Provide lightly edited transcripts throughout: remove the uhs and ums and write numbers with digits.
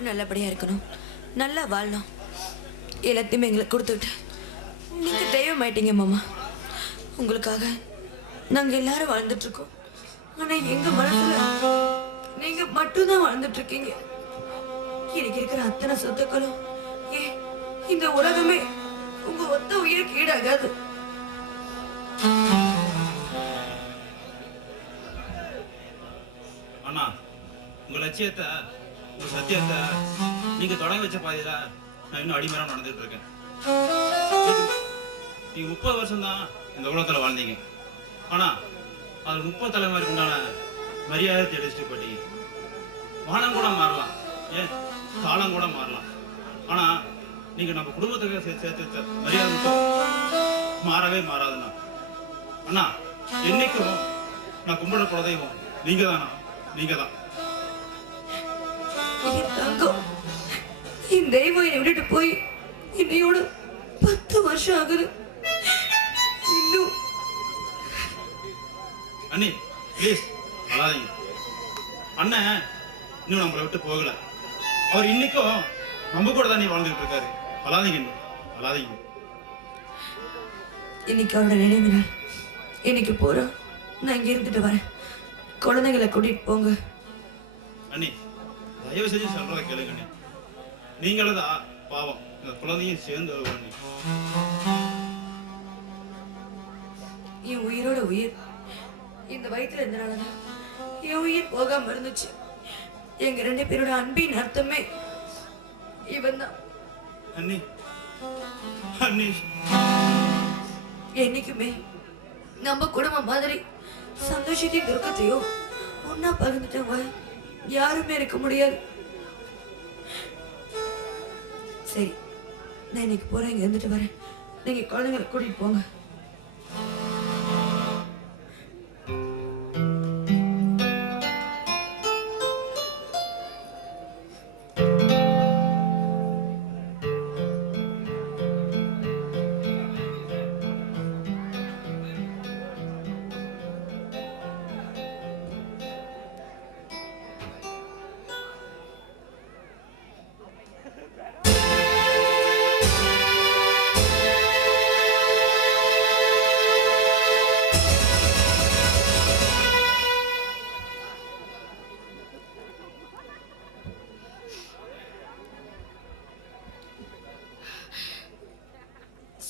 மட்டும் நல்லபடியா இருக்கணும், நல்லா வாழணும், எல்லாத்தையுமே எங்களுக்கு கொடுத்துட்டு நீங்க தெய்வம் ஆயிட்டீங்க மாமா. உங்களுக்காக நாங்க எல்லாரும் வாழ்ந்துட்டு இருக்கோம். ஆனா எங்க மனசுல நீங்க மட்டும்தான் வாழ்ந்துட்டு இருக்கீங்க. எனக்கு இருக்கிற அத்தனை சொத்துக்களும் ஏன் இந்த உலகமே உங்க ஒத்த உயிருக்கு ஈடாகாது. அண்ணா, உங்க லட்சியத்தை, உங்க சத்தியத்தை நீங்க தொடங்கி வச்ச பாதையில நான் இன்னும் அடிமரம் நடந்துட்டு இருக்கேன். நீங்க 30 வருஷம் தான் இந்த உலகத்துல வாழ்ந்தீங்க. ஆனா அது 30 தலைமுறைக்கு உண்டான மரியாதை தெரிவிச்சுட்டு போட்டீங்க. வானம் கூட மாறலாம், ஏன் காலம் கூட மாறலாம். ஆனா நீங்க நம்ம குடும்பத்துக்கு சேர்த்து மரியாதை மட்டும் மாறவே மாறாதுண்ணா. அண்ணா, என்னைக்கும் நான் கும்பிட குலதெய்வம் நீங்க தானா, நீங்க தான். என் தெய்வம் என்னை விட்டுட்டு போய் இன்னையோட 10 வருஷம் ஆகுது. இன்னும் அண்ணி ப்ளீஸ் அழாதீங்க. அண்ணன் இன்னும் நம்மளை விட்டு போகல. அவர் இன்னைக்கும் நம்ம கூட தான் வாழ்ந்துட்டு இருக்காரு. அழாதீங்க, அழாதீங்க. இன்னைக்கு அவரோட நினைவு நாள். இன்னைக்கு போறோம், நான் இங்க இருந்துட்டு வரேன். குழந்தைகளை கூட்டிட்டு போங்க. அண்ணி தயவு செஞ்சு சொல்றத கேளுங்க அண்ணி. நீங்களும் தான் பாவம், இந்த குழந்தையும் சேர்ந்து வருவாங்க. என் உயிரோட உயிர் இந்த வயிற்றுல இருந்தனாலதான் என் உயிர் போகாம இருந்துச்சு. எங்க 2 பேரோட அன்பின் அர்த்தமே இவன் தான். அண்ணி, அண்ணி என்னைக்குமே நம்ம குடும்பம் மாதிரி சந்தோஷத்தையும் துக்கத்தையும் ஒன்னா பகிர்ந்துட்டவங்க யாருமே இருக்க முடியாது. சரி, நான் இன்னைக்கு போறேன், இங்க இருந்துட்டு வரேன். நீங்க குழந்தைங்களை கூட்டிட்டு போங்க.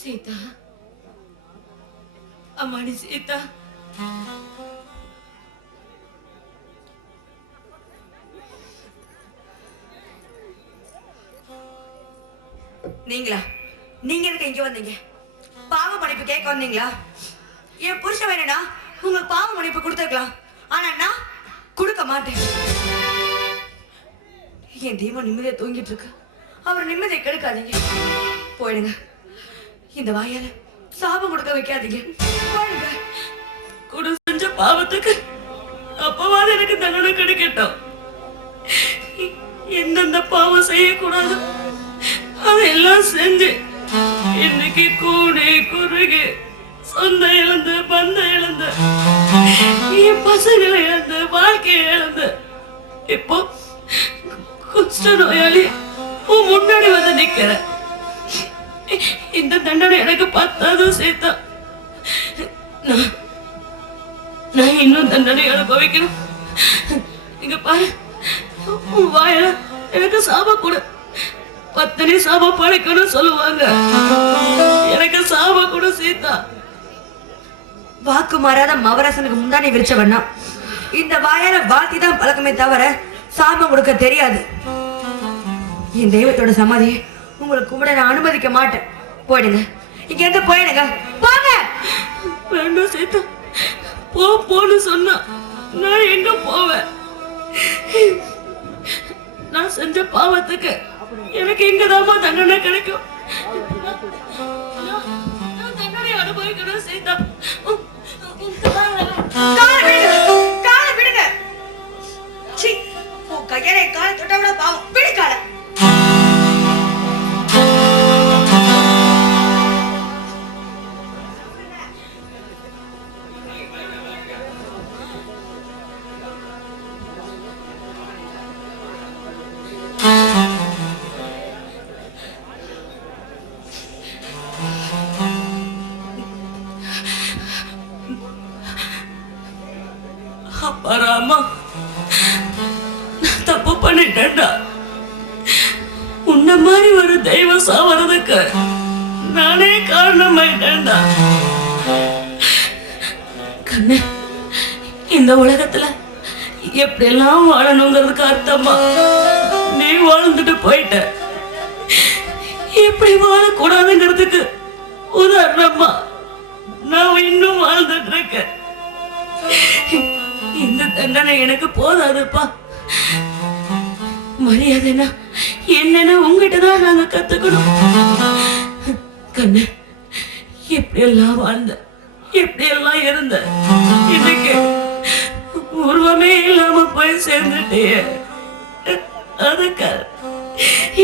சீதா, அம்மாடி சீதா, நீங்களா? நீங்க எதுக்கு இங்க வந்தீங்க? பாவ மன்னிப்பு கேட்க வந்தீங்களா? என் புருஷன் வேணும்னா உங்களுக்கு பாவ மன்னிப்பு கொடுத்துருக்கலாம். ஆனா நான் கொடுக்க மாட்டேன். என் தெய்வம் நிம்மதியா தூங்கிட்டு இருக்கு. அவர் நிம்மதியை கெடுக்காதீங்க. போயிடுங்க. இந்த வாயால சாபம் கொடுக்க வைக்காதீங்க. போயிடுங்க. குடு செஞ்ச பாவத்துக்கு அப்பவாது எனக்கு தண்டனை கிடைக்கட்டும். எந்தெந்த பாவம் செய்யக்கூடாது அதெல்லாம் செஞ்சு இன்னைக்கு கூடி குறுகி சொந்த இழந்து பந்தம் இழந்து என் பசங்களை இழந்து வாழ்க்கையை இழந்து இப்போ குஷ்ட நோயாளி உன் முன்னாடி வந்து நிக்கிற. இந்த தண்டனை எனக்கு பத்தாது சீதா. நான் இன்னும் தண்டனை அனுபவிக்கணும். இங்க பாரு, உன் வாயில எனக்கு சாபம் கொடு. பத்தினி சாபம் படைக்கணும் சொல்லுவாங்க. எனக்கு சாபம் கொடு சீதா. வாக்கு மாறாத மவரசனுக்கு முந்தானி விரிச்சவண்ணா இந்த வாயால வாழ்த்தி தான் பழக்கமே தவிர சாபம் கொடுக்க தெரியாது. என் தெய்வத்தோட சமாதியை உங்களுக்கு கூட நான் அனுமதிக்க மாட்டேன். போயிடுங்க, இங்க இருந்து போயிடுங்க. போங்க. வேண்டாம் சீதா, போன்னு சொன்னா நான் எங்க போவேன்? நான் செஞ்ச பாவத்துக்கு எனக்கு இங்கதான் தண்டனை கிடைக்கும். நான் தண்டனை அனுபவிக்கணும் சீதா. விடுங்க. கையனை கால தொட்ட விட பாவம். விடு கால. அப்பா ராமா, நான் தப்பு பண்ணிட்டேன்டா. உன்ன மாதிரி ஒரு தெய்வம் சாவறதுக்கு நானே காரணமாயிட்டேன்டா. கண்ணு, இந்த உலகத்துல எப்படியெல்லாம் வாழணுங்கிறதுக்கு அர்த்தமா நீ வாழ்ந்துட்டு போயிட்ட. எப்படி வாழக்கூடாதுங்கிறதுக்கு உதாரணமா நான் இன்னும் வாழ்ந்துட்டு இருக்கேன். இந்த தண்டனை எனக்கு போதாதுப்பா. மரியாதைனா என்னன்னா உங்ககிட்டதான் நாங்க கத்துக்கணும். கண்ணு, எப்படியெல்லாம் வாழ்ந்த, எப்படியெல்லாம் இருந்த, இன்னைக்கு உருவமே இல்லாம போய் சேர்ந்துட்டே. அதுக்கு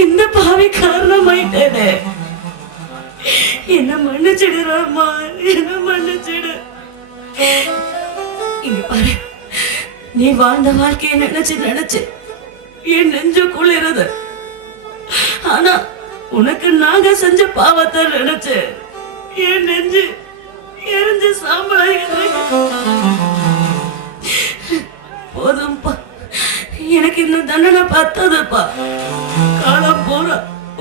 இந்த பாவி காரணமாயிட்டேனே. என்ன மன்னிச்சிடுறாமா, என்ன மன்னிச்சிடு. இங்க பாரு, நீ வாழ்ந்த வாழ்க்கையை நினைச்சு என் நெஞ்சு குளிருது. ஆனா உனக்கு நாங்க செஞ்ச பாவத்தை நினைச்சு என் நெஞ்சு எரிஞ்சு சாம்பலாகிட்டு. போதும்பா, எனக்கு இந்த தண்டனை பார்த்ததுப்பா. காலம் போற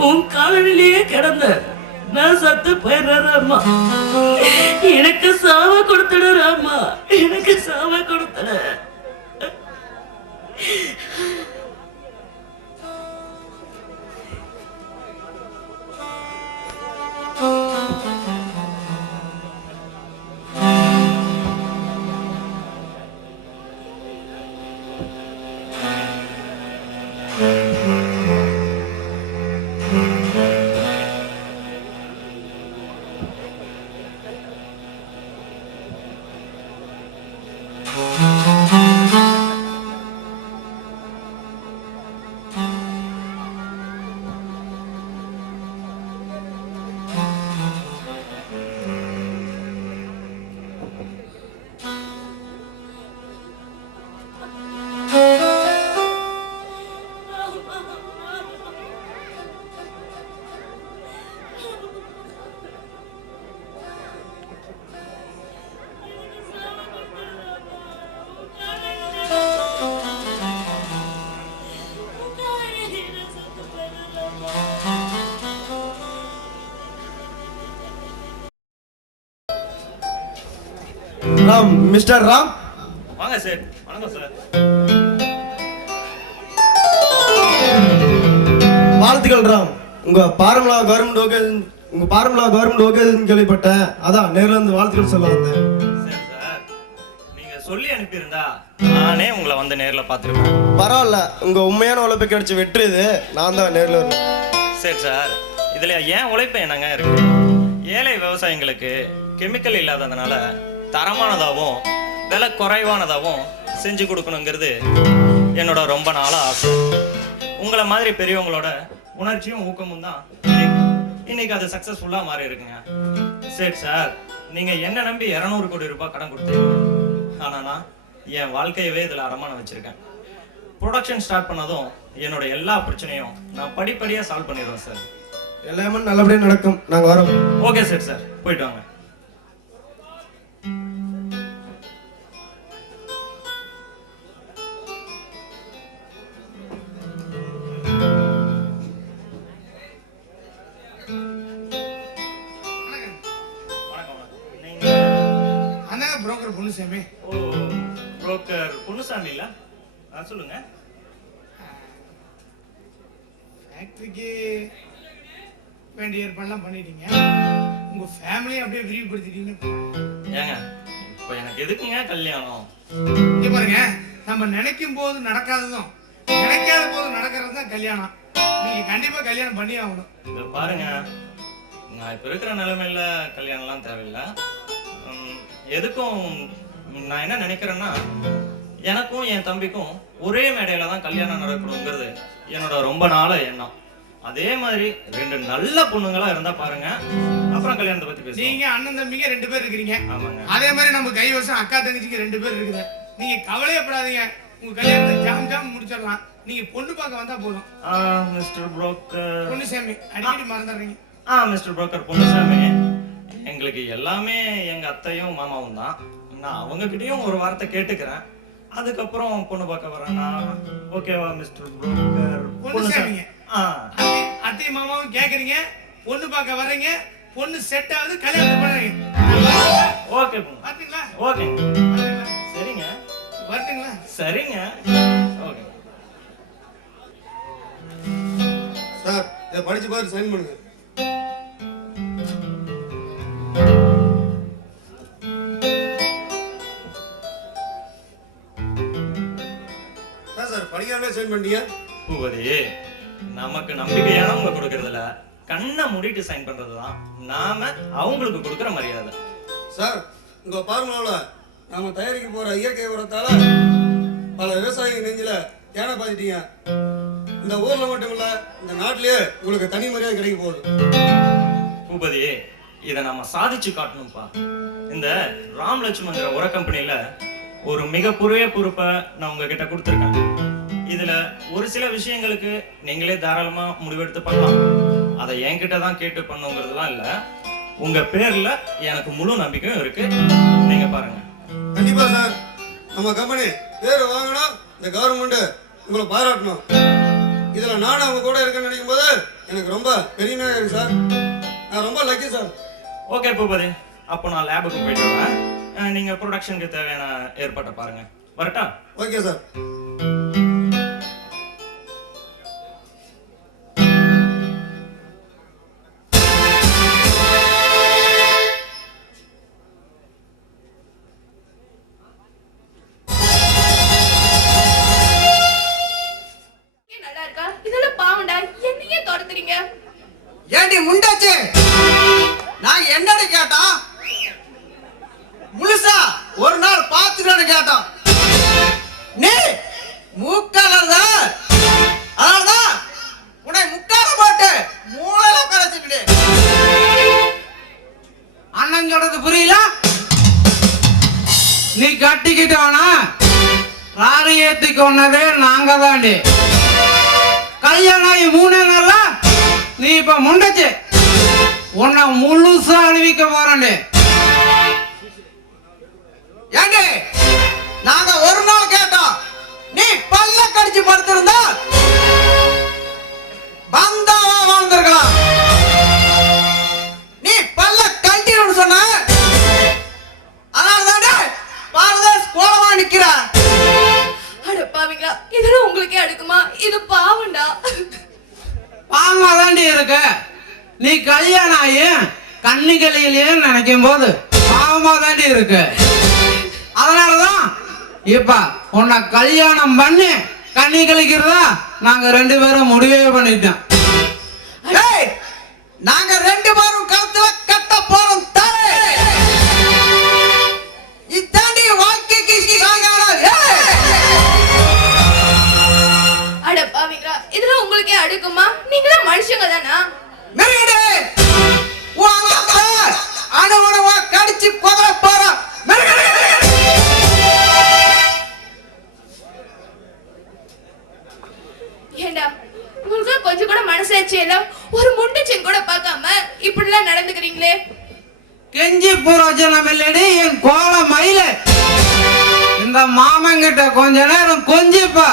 உன் காலனிலேயே கிடந்த நான் சத்து போயிடுறாமா. எனக்கு சாவ கொடுத்துடுறாமா, எனக்கு சாவ கொடுத்துட. ராம், மிஸ்டர் ராம். வாங்க சார். வணக்கம் சார். வாழ்த்துக்கள் ராம். உங்க பாரமலா கவர்மெண்ட் ஓகேன்னு கேள்விப்பட்டேன். அதான் நேர்ல இருந்து வாழ்த்துக்கள் சொல்ல வந்தேன். சார், நீங்க சொல்லி அனுப்பியிருந்தா நானே உங்களை வந்து நேர்ல பார்த்துருப்பேன். பரவாயில்ல, உங்க உண்மையான உழைப்பு கிடைச்ச வெற்றி இது. நான் தான் நேர்ல வரேன். சரி சார், இதுல ஏன் உழைப்பு என்னங்க இருக்கு? ஏழை விவசாயிங்களுக்கு கெமிக்கல் இல்லாததுனால தரமானதாகவும் விலை குறைவானதாகவும் செஞ்சு கொடுக்கணுங்கிறது என்னோட ரொம்ப நாளா ஆசை. உங்களை மாதிரி பெரியவங்களோட உணர்ச்சியும் ஊக்கமும் தான் இன்னைக்கு அது சக்சஸ்ஃபுல்லா மாறி இருக்குங்க. சரி சார், நீங்க என்ன நம்பி 200 கோடி ரூபாய் கடன் கொடுத்தீங்க. ஆனா நான் என் வாழ்க்கையவே இதுல அடமானம் வச்சிருக்கேன். ப்ரொடக்ஷன் ஸ்டார்ட் பண்ணதும் என்னோட எல்லா பிரச்சனையும் நான் படிப்படியா சால்வ் பண்ணிடுவேன் சார். எல்லாமே நல்லபடியா நடக்கும். நாங்க வரோம். Okay sir. சார் போயிட்டு வாங்க. புரோக்கர் பொன்னுசாமி. ஓ, புரோக்கர் பொன்னுசாமி இல்ல? சொல்லுங்க. ஃபேக்டரிக்கு வேண்டிய ஏற்பாடுலாம் பண்ணிட்டீங்க. உங்க ஃபேமிலியை அப்படியே விரிவுபடுத்திட்டீங்க. ஏங்க, இப்போ எனக்கு எதுக்குங்க கல்யாணம்? இங்க பாருங்க, நம்ம நினைக்கும் போது நடக்காததும் நினைக்காத போது நடக்கிறது தான் கல்யாணம். நீங்க கண்டிப்பா கல்யாணம் பண்ணி ஆகணும். இதை பாருங்க, நான் இப்போ இருக்கிற நிலைமையில கல்யாணம்லாம் தேவையில்லை. எதுக்கும் நான் என்ன நினைக்கிறேன்னா, எனக்கும் என் தம்பிக்கும் ஒரே மேடையில தான் கல்யாணம் நடக்கணுங்கிறது என்னோட ரொம்ப நாள எண்ணம். அதே மாதிரி 2 நல்ல பொண்ணுங்களா இருந்தா பாருங்க, அப்புறம் கல்யாணத்தை பத்தி பேசுவோம். நீங்க அண்ணன் தம்பிங்க 2 பேர் இருக்கிறீங்க. ஆமாங்க. அதே மாதிரி நம்ம கைவசம் அக்கா தங்கச்சிக்கு 2 பேர் இருக்குது. நீங்க கவலையப்படாதீங்க, உங்க கல்யாணத்தை ஜாம் முடிச்சிடலாம். நீங்க பொண்ணு பார்க்க வந்தா போதும். மிஸ்டர் புரோக்கர் பொன்னுசாமி, அடிக்கடி மறந்துடுறீங்க. மிஸ்டர் புரோக்கர் பொன்னுசாமி, எங்களுக்கு எல்லாமே எங்க அத்தையும் மாமாவும் தான். நான் அவங்க கிட்டயும் ஒரு வார்த்தை கேட்டுக்கிறேன். அதுக்கப்புறம் பொண்ணு பார்க்க வரானா? ஓகேவா மிஸ்டர் புரோக்கர்? பொண்ணு சேமிங்க. ஆ, அத்தை மாமாவும் கேக்குறீங்க, பொண்ணு பார்க்க வர்றீங்க, பொண்ணு செட் ஆகுது, கல்யாணம் பண்ணுறீங்க. ஓகே பொண்ணு. பார்த்தீங்களா? ஓகே, வரட்டுங்களா? சரிங்க வரட்டுங்களா? சரிங்க. ஓகே. சார் இதை படிச்சு பார்த்து சைன் பண்ணுங்க. சார் படிக்காமலே சைன் பண்ணிட்டீங்க. பூபதி, நமக்கு நம்பிக்கையானவங்க கொடுக்கறதுல கண்ணை மூடிட்டு சைன் பண்றதுதான் நாம அவங்களுக்கு கொடுக்கற மரியாதை. சார் உங்க பார்முலாவில் நாம தயாரிக்க போற இயற்கை உரத்தால பல விவசாயிகள் நெஞ்சில தேனை பாத்திட்டீங்க. இந்த ஊர்ல மட்டும் இல்ல, இந்த நாட்டிலேயே உங்களுக்கு தனி மரியாதை கிடைக்க போகுது. பூபதி, இதை நம்ம சாதிச்சு காட்டணும்ப்பா. இந்த ராம் லட்சுமங்கிற உர கம்பெனில ஒரு மிகப்பெரிய பொறுப்பை நான் உங்ககிட்ட கொடுத்துருக்கேன். இதுல ஒரு சில விஷயங்களுக்கு நீங்களே தாராளமா முடிவெடுத்து பண்ணலாம். அதை என்கிட்ட தான் கேட்டு பண்ணுங்கிறதுலாம் இல்ல. உங்க பேர்ல எனக்கு முழு நம்பிக்கையும் இருக்கு. நீங்க பாருங்க. கண்டிப்பா சார், நம்ம கம்பெனி பேர் வாங்கணும், இந்த கவர்மெண்ட் உங்களை பாராட்டணும். இதுல நானும் அவங்க கூட இருக்கேன்னு நினைக்கும் போது எனக்கு ரொம்ப பெருமையாக இருக்கு சார். நான் ரொம்ப லக்கி சார். ஓகே பூபதி, அப்போ நான் லேபுக்கு போயிட்டு வரேன். நீங்க ப்ரொடக்ஷனுக்கு தேவையான ஏற்பாட்டை பாருங்க. வரட்டா? Okay sir. நல்லா இருக்கா? இதெல்லாம் பாவண்டா, என்னையே துரத்துறீங்க. ஏண்டி முண்டாச்சு, நான் என்னன்னு கேட்டா முழுசா ஒரு நாள் பார்த்துட்டு கேட்டோம். நீ மூக்காலதா, அதனாலதான் உன்னை முக்கால போட்டு மூளையில கரைச்சுக்கிட்டு. அண்ணன் சொல்றது புரியல? நீ கட்டிக்கிட்டவனா ராணி ஏத்திக்கொன்னதே நாங்க தாண்டி. கல்யாணம் ஆகி 3 நாள்ல நீ இப்ப முண்டச்சு, உன்னை முழுசா அணிவிக்க போறேன். ஏண்டி நாங்க ஒரு நாள் கேட்டோம், நீ பல்ல கடிச்சு படுத்திருந்தா பந்தாவா வாழ்ந்திருக்கலாம். நீ பல்ல கட்டின்னு சொன்ன, அதனாலதானே பாரதேஷ் கோலமா நிக்கிற. அட பாவிங்களா, இதெல்லாம் உங்களுக்கே அடுக்குமா? இது பாவண்டா. பாவமா தாண்டி இருக்கு. நீ கல்யாணம் ஆகி கண்ணிகளிலேயே நினைக்கும் போது பாவமா தாண்டி இருக்கு. அதனாலதான் இப்ப உன்னை கல்யாணம் பண்ணி கண்ணி கழிக்கிறதா நாங்க 2 பேரும் முடிவே பண்ணிட்டோம். நாங்க 2 பேரும் கழுத்துல கட்ட போறோம். இதாண்டி வாழ்க்கைக்கு அட பாவிங்களா, இதெல்லாம் உங்களுக்கே அடுக்குமா? நீங்களே மனுஷங்க தானா? அணுவா கடிச்சு கொதற போறோம். ஏண்டா, உங்களுக்கு கொஞ்சம் கூட மனசாட்சி இல்ல? ஒரு முண்டச்சன் கூட பார்க்காம இப்படி எல்லாம் நடந்துக்கிறீங்களே. கெஞ்சி புரோஜனம் இல்லடி என் கோல மயில. இந்த மாமங்கிட்ட கொஞ்ச நேரம் கொஞ்சிப்பா,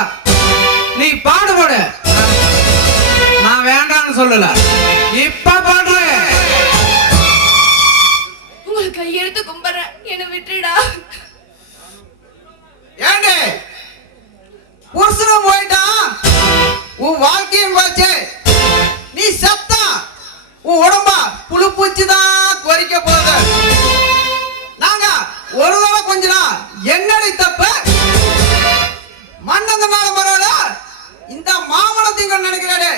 நீ பாடுபடு. நான் வேண்டான்னு சொல்லல, இப்ப பாடுறேன். உங்களுக்கு கையெடுத்து கும்பிடுறேன், என்ன விட்டுடா. ஏண்டி புருஷனும் போயிட்டான், உன் வாழ்க்கையும் போச்சு. நீ சத்தா உன் உடம்பா புழு பூச்சிதான் கொறிக்க போகுது. நாங்க ஒரு தடவை கொஞ்சம் என்னடி தப்பு? மன்னந்தனால பரவாயில்ல, இந்த மாமனத்திங்க நினைக்கிறாரு.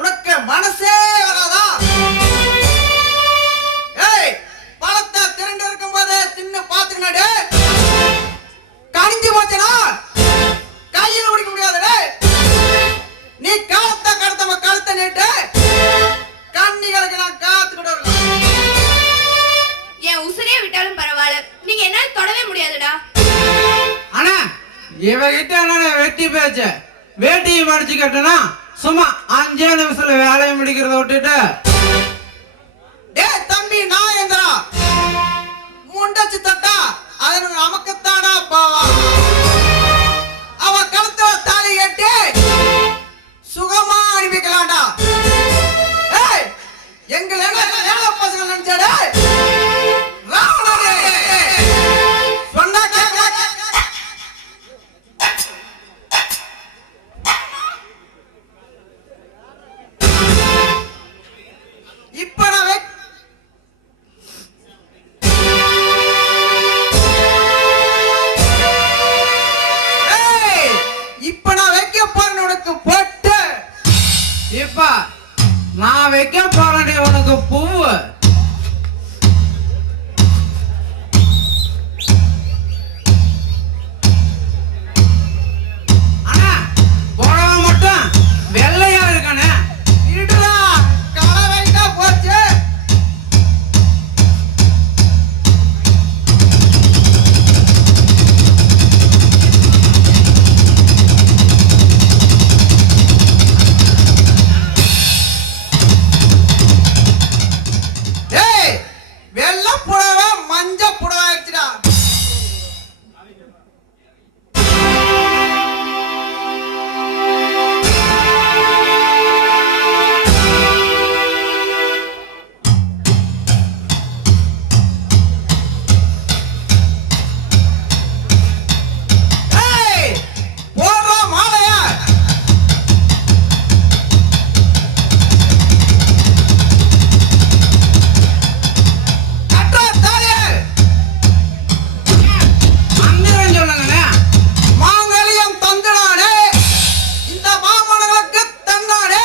உனக்கு மனசே வராதா? ஏய், பழத்தை திரண்டு இருக்கும் போது தின்னு பாத்துக்கினாடு, கணிஞ்சு போச்சுனா கையில் பிடிக்க முடியாது. நீ காத்த கடத்தவ கழுத்த நீட்டு கண்ணிகளுக்கு நான் காத்துக்கிட்டு இருக்கேன். என் உசுரே விட்டாலும் பரவாயில்ல, நீங்க என்னால தொடவே முடியாதுடா. அண்ணா இவகிட்ட என்ன வெட்டி பேச்சு, வேட்டியை மடிச்சு கட்டுனா சும்மா 5 நிமிஷத்துல வேலையை முடிக்கிறத விட்டுட்டு. டேய் தம்பி, நான் எங்கடா முண்டச்சு தட்டா அது நமக்குத்தானா பாவா. வைக்க போறேன் உனக்கு பூவு. ஆனா புடவை மட்டும் வெள்ளையா இருக்கானே. இருடா, கலர் ஆயிட்டா போச்சு. வெள்ளை புடவை மஞ்ச புடவை ஆயிடுச்சுடா. போடுற மாலையா மாங்கல்யம் தந்தனானே, இந்த மாமனங்களுக்கு தந்தானே.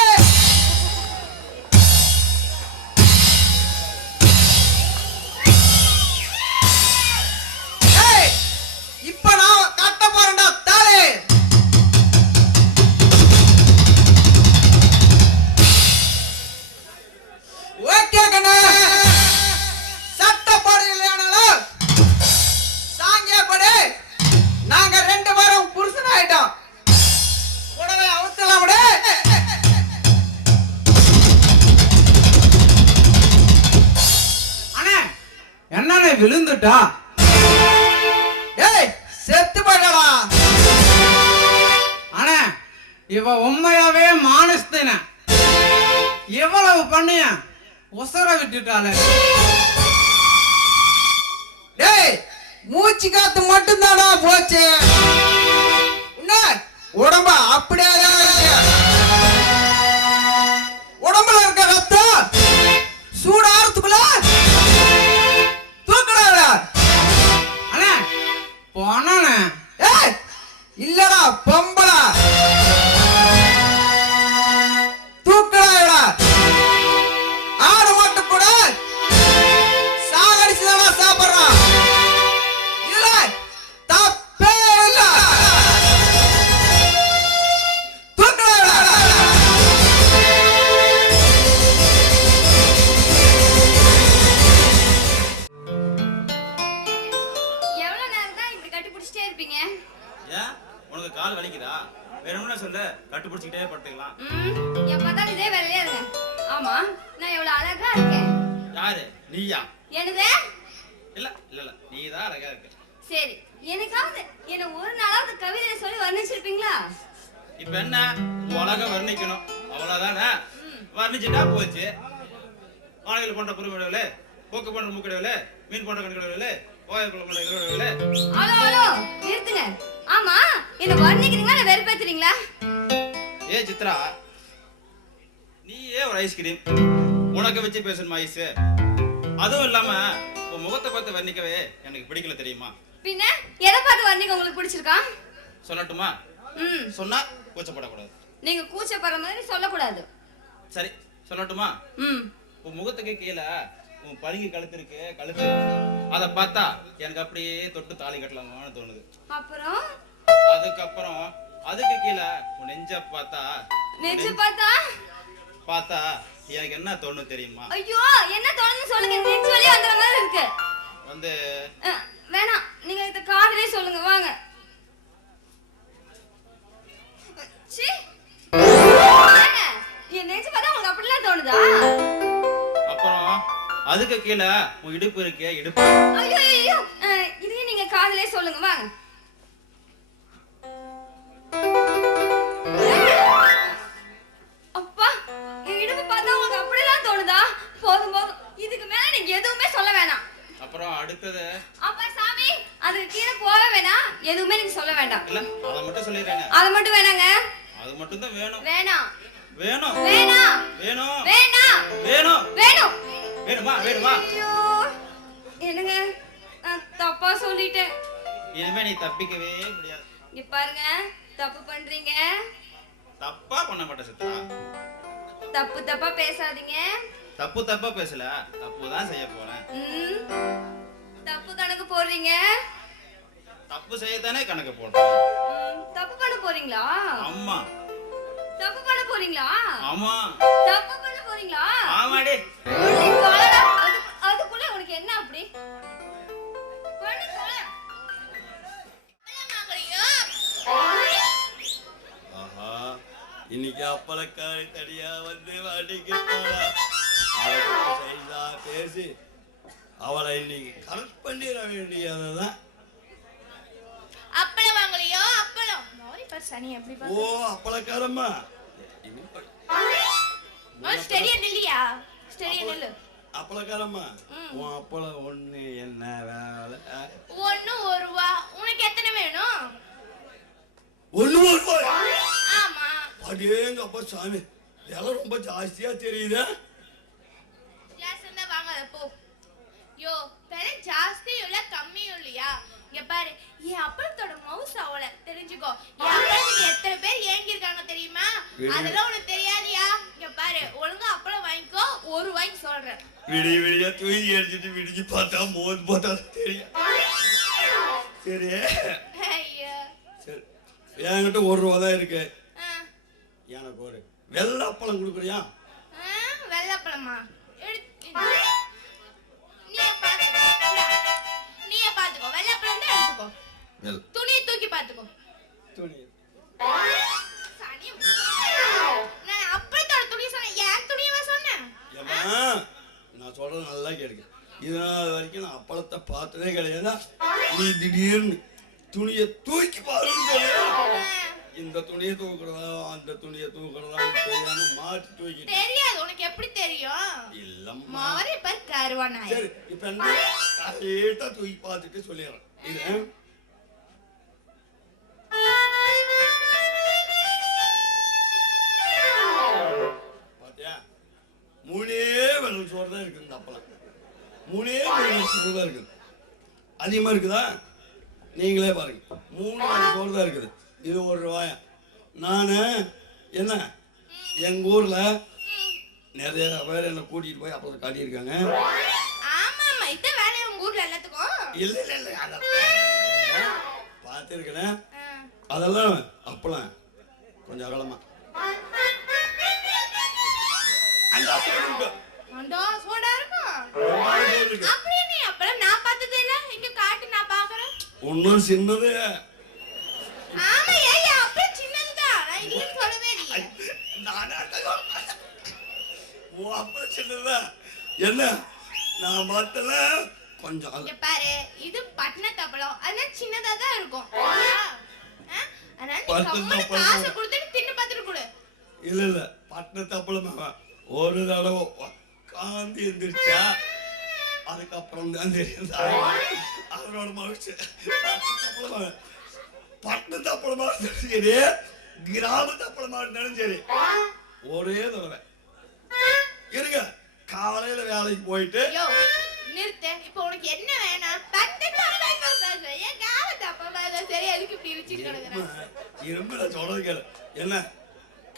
இப்ப நான் கட்ட போறேன்டா தாலே. ஓகே கண்ணே, சட்டப்படி இல்லையானாலும் சாங்கியப்படி நாங்க 2 பேரும் புருஷன் ஆயிட்டோம். உடனே அவசலாம் விட. அண்ணே, என்னண்ணே விழுந்துட்டா? ஏய், செத்து போயிடா. அண்ணே, இவ உண்மையாவே மானஸ்தன. எவ்வளவு பண்ணிய உசர விட்டுட்டாளே. டேய், மூச்சு காத்து மட்டும்தானா போச்சு. உடம்பா அப்படியே உடம்புல இருக்க ரத்தம் சூடாறதுக்குள்ள தூக்கடா. அண்ணா போனானே. ஏய், இல்லடா பொம்பளா. தூக்கடா. ஆடு மட்டும் கூட சாகடிச்சுதானா சாப்பிடுறான். இல்ல தப்பே இல்ல. தூக்கடா. எவ்வளவு நேரம் தான் இப்படி கட்டி பிடிச்சிட்டே இருப்பீங்க? ஏன் உனக்கு கால் வலிக்குதா? வேணும்னா சொல்லு, கட்டுப்பிடிச்சிக்கிட்டே படுத்துக்கலாம். எப்ப பார்த்தாலும் இதே வேலையா இருங்க. ஆமா, நான் எவ்வளவு அழகா இருக்கேன். யாரு, நீயா? என்னது? இல்ல இல்ல இல்ல, நீதான் அழகா இருக்க. சரி, எனக்காவது என்ன ஒரு நாளாவது கவிதையில சொல்லி வர்ணிச்சிருப்பீங்களா? இப்ப என்ன, உன் அழகா வர்ணிக்கணும், அவ்வளவுதானே? வர்ணிச்சுட்டா போச்சு. வானவில் போன்ற புரிவிடவில்லை, போக்கு போன்ற மூக்கிடவில்லை, மீன் போன்ற கண்கிடவில்லை, கோயக்குள்ள போன்ற இடவில்லை. ஹலோ ஹலோ, நிறுத்துங்க. ஆமா, என்ன வர்ணிக்கிறீங்களா இல்ல வெறுப்பேத்துறீங்களா? ஏ சித்ரா, நீயே ஒரு ஐஸ்கிரீம், உனக்கு வச்சு பேசணும் ஐஸ். அதுவும் இல்லாம உன் முகத்தை பார்த்து வர்ணிக்கவே எனக்கு பிடிக்கல தெரியுமா? பின்ன எதை பார்த்து வர்ணிக்க உங்களுக்கு பிடிச்சிருக்கா? சொல்லட்டுமா? சொன்னா கூச்சப்படக்கூடாது. நீங்க கூச்சப்படுற மாதிரி சொல்லக்கூடாது. சரி, சொல்லட்டுமா? உன் முகத்துக்கு கீழே உன் பருங்கி கழுத்து இருக்கு, கழுத்து. அதை பார்த்தா எனக்கு அப்படியே தொட்டு தாலி கட்டலாமான்னு தோணுது. அப்புறம் அதுக்கப்புறம் அதுக்கு கீழே உன் நெஞ்ச பார்த்தா, நெஞ்சு பார்த்தா பார்த்தா எனக்கு என்ன தோணும் தெரியுமா? ஐயோ, என்ன தோணுன்னு சொல்லுங்க. நெஞ்சு வலி வந்துற மாதிரி இருக்கு. வந்து வேணாம், நீங்க இத காதுலயே சொல்லுங்க. வாங்க. சீ, என் நெஞ்சு பார்த்தா உங்களுக்கு அப்படிலாம் தோணுதா? அப்புறம் அதுக்கு கீழே உன் இடுப்பு இருக்கே, இடுப்பு. ஐயோ ஐயோ, இதையும் நீங்க காதுலயே சொல்லுங்க. வாங்க. அப்பா, என் இடுப்பு பார்த்தா உங்களுக்கு அப்படிலாம் தோணுதா? போதும் போதும், இதுக்கு மேல நீங்க எதுவுமே சொல்ல வேணாம். அப்புறம் அடுத்தது, அப்பா சாமி, அதுக்கு கீழே போக வேணாம். எதுவுமே நீங்க சொல்ல வேண்டாம். இல்ல அதை மட்டும் சொல்லிடுறேன். அது மட்டும் வேணாங்க. அது மட்டும் தான் வேணும். வேணாம் வேணும் வேணாம் வேணும் வேணாம் வேணும் வேணும். வேணுமா வேணுமா? ஐயோ, என்னங்க, நான் தப்பா சொல்லிட்டேன். இனிமே நீ தப்பிக்கவே முடியாது. இங்க பாருங்க, தப்பு பண்றீங்க. தப்பா பண்ண மாட்டேன் சித்ரா. தப்பு தப்பா பேசாதீங்க. தப்பு தப்பா பேசல, தப்பு தான் செய்ய போறேன். தப்பு கணக்கு போடுறீங்க. தப்பு செய்யத்தானே கணக்கு போடுறேன். தப்பு பண்ண போறீங்களா? அம்மா. தப்பு பண்ண போறீங்களா? ஆமா. தப்பு பண்ண போறீங்களா? ஆமாடி. அதுக்குள்ள உனக்கு என்ன அப்படி? ஆஹா, இன்னைக்கு அப்பளக்காரி தனியா வந்து வாடிக்கு பேசி அவளை இன்னைக்கு கரெக்ட் பண்ணிட வேண்டியதுதான். அப்பளம் வாங்கலையோ? அப்பளம் மோரி பர் சனி எப்படி பா? ஓ அப்பளக்காரம்மா, ஸ்டெடியா நில்லியா? ஸ்டெடியா நில்லு. அப்பளக்காரம்மா, உன் அப்பளம் ஒண்ணு என்ன வேலை? ஒண்ணு ஒரு ரூபா. உனக்கு எத்தனை வேணும்? ஒண்ணு ஒரு ரூபாய்? ஆமா. அடேங்க அப்பா சாமி, இதெல்லாம் ரொம்ப ஜாஸ்தியா தெரியுதா? ஜாஸ்தியா வாங்க போ. யோ பெரிய ஜாஸ்தியும் இல்ல கம்மியும் இல்லையா? இங்க பாரு, என் அப்பளத்தோட மவுஸ் அவள தெரிஞ்சுக்கோ. என் அப்பளத்துக்கு எத்தனை பேர் ஏங்கி இருக்காங்க தெரியுமா? அதெல்லாம் உனக்கு தெரியாதியா? இங்க பாரு, ஒழுங்கா அப்பளம் வாங்கிக்கோ. ஒரு வாங்கி சொல்றேன். விடிய விடிய தூங்கி அடிச்சுட்டு விடிஞ்சு பார்த்தா மோது பார்த்தா தெரியும். சரி ஐயா. சரி, என்கிட்ட ஒரு ரூபா தான் இருக்கு. எனக்கு ஒரு வெள்ளை அப்பளம் கொடுக்குறியா? வெள்ளப்பழமா? நீயே பாத்துக்கோ. வெள்ளப்பழம் தான் எடுத்துக்கோ. துணியை தூக்கி பாத்துக்கோ. துணி நான் அப்பளத்தோட துணி சொன்னேன். ஏன் துணியவா சொன்னேன்? நான் சொல்றது நல்லா கேட்கு. இதனால வரைக்கும் நான் அப்பளத்தை பார்த்ததே கிடையாது. நீ திடீர்னு துணியை தூக்கி பாருன்னு சொல்லியா? இந்த துணியை தூக்குறதா அந்த துணியை தூக்குறதா தெரியாம மாற்றி தூக்கி. தெரியாது. உனக்கு எப்படி தெரியும்? இல்லம்மா, மாறி பர் கருவானா. சரி இப்ப என்ன கரெக்டா தூக்கி பார்த்துட்டு சொல்லிடுறேன். இது பாத்தியா, மூணே வெள்ளம் சோறு தான் இருக்குது. இந்த அப்பளம் மூணே வெள்ளம் சோறு தான் இருக்குது. அதிகமா இருக்குதா? நீங்களே பாருங்க, 3 வெள்ளம் சோறு தான் இருக்குது. இது ஒரு ரூபாயா? நான் என்ன எங்க ஊர்ல நிறைய பேர் என்ன கூட்டிட்டு போய் அப்பளத்தை காட்டியிருக்காங்க. ஆமா ஆமா, இத வேலைய உங்க ஊர்ல எல்லாத்துக்கும். இல்ல இல்ல இல்ல, பார்த்திருக்கேன். அதெல்லாம் அப்பளம் கொஞ்சம் அகலமா அண்டா சோடா இருக்கும். அப்படியே நீ அப்பளம் நான் பார்த்ததே இல்ல. இங்க காட்டு, நான் பாக்குறேன். ஒன்னும் சின்னது. ஆமா ஏய், அப்பளம் சின்னதுதான். நான் இல்லன்னு சொல்லவே இல்ல. ஓ அப்பளம் சின்னதா? என்ன நான் பார்த்தல கொஞ்சம். இங்க பாரு, இது பட்டணத்து அப்பளம். அதனால சின்னதா தான் இருக்கும். அதனால நீ கம்மனு காசு கொடுத்துட்டு தின்னு பார்த்துட்டு கொடு. இல்ல இல்ல, பட்டணத்து அப்பளம் ஒரு தடவை காந்தி எந்திரிச்சா அதுக்கப்புறம் தான் தெரியும் அதனோட மகிழ்ச்சி. பட்டணத்து அப்பளமா இருந்தாலும் சரி, கிராமத்து அப்பளமா இருந்தாலும் சரி, ஒரே தடவை இருங்க. காலையில வேலைக்கு போயிட்டு நிறுத்து. இப்போ உனக்கு என்ன வேணும்? பட்டணத்து அப்பளம் ஏன் கிராமத்து அப்பளம் சரி அதுக்கு இப்படி இழுச்சிட்டு கிடக்குறேன். இரும்பு நான் சொல்றது கேளு. என்ன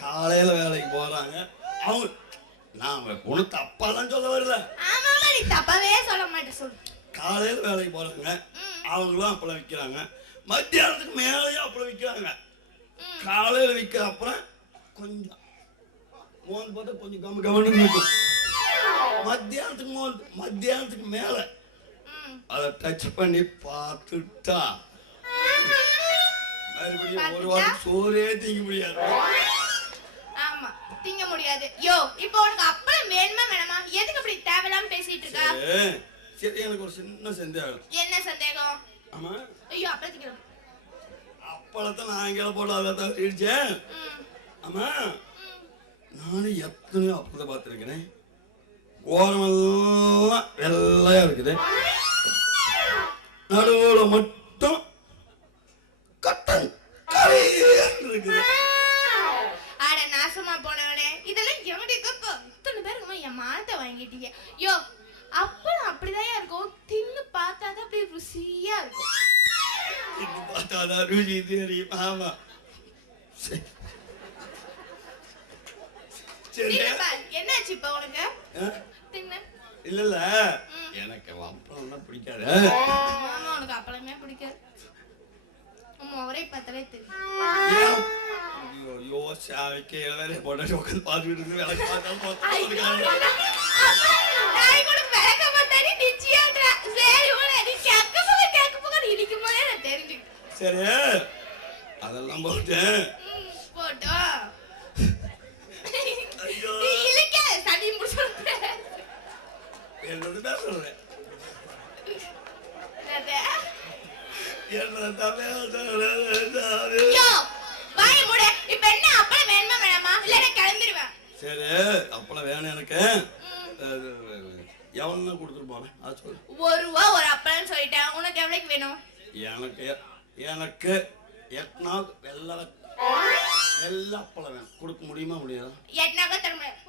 காலையில வேலைக்கு போறாங்க அவங்க, நாம பொண்ணு தப்பாலாம் சொல்ல வரல. ஆமாமா, நீ தப்பாவே சொல்ல மாட்டே. சொல்லு. காலையில வேலைக்கு போறாங்க, அவங்களும் அப்பளம் விற்கிறாங்க. மத்தியானத்துக்கு மேலேயும் அப்பளம் விற்கிறாங்க. காலையில விற்கிற அப்புறம் கொஞ்சம் மோந்து பார்த்தா கொஞ்சம் கம்மி கவனம் இருக்கும். மத்தியானத்துக்கு மேல அதை டச் பண்ணி பார்த்துட்டா மறுபடியும் ஒரு வாரம் சோறே திங்க முடியாது. ஆமா, திங்க முடியாது. யோ, இப்போ உனக்கு அப்பளம் வேணுமா வேணாமா? எதுக்கு இப்படி தேவையில்லாம பேசிட்டு இருக்கா? சரி, எனக்கு ஒரு சின்ன சந்தேகம். என்ன சந்தேகம்? ஆமா, ஐயோ அப்பளம் திங்கணும். அப்பளத்தை நான் எங்கேல போட அதை இடிச்சேன். ஆமா, நானும் எத்தனையோ அப்பளத்தை பார்த்துருக்கிறேன். ஓரமெல்லாம் வெள்ளையா இருக்குது, நடுவுல மட்டும் கட்டன் இருக்குது. அட நாசமா போனவனே, இதெல்லாம் எவடி கப்பு? இத்தனை பேருக்கு என் மானத்தை வாங்கிட்டீங்க. யோ, அப்பளம் அப்படிதான் இருக்கும். தின்னு பார்த்தாதான் அப்படியே ருசியா இருக்கும். தின்னு பார்த்தாதான் ருசி தெரியும். ஆமா, சரி என்னாச்சு இப்ப உனக்கு? ஆ? தின்னு. இல்ல எனக்கு அப்பளம்னா பிடிக்காது. மாமா உனக்கு அப்பளமே பிடிக்காது. அம்மா ஒரே பார்த்தாலே தெரியும். ஐயோ சாவிக்கு வேற போட்டு உட்காந்து பார்த்துட்டு இருந்து வேலை பார்த்தா நாய் கூட விளக்க மாட்டானே நிச்சயம்ன்ற. சரி உனக்கு கேட்க போக இடிக்கும் போதே நான் தெரிஞ்சுக்கிட்டேன். சரி அதெல்லாம் போட்டேன். போட்டோம். ஐயோ இல்லைக்க சனி முடிச்சு என்னது தான் சொல்றேன். சரி அப்பளம் வேணும் எனக்கு. எவ்வளோ கொடுத்துட்டு போனேன் அது சொல்லு. ₹1 ஒரு அப்பளம் சொல்லிட்டேன். உனக்கு எவ்வளவுக்கு வேணும்? எனக்கு எட்நாள் வெள்ளை அப்பளம் வேணும். கொடுக்க முடியுமா முடியாது? எட்னாக தர முடியாது.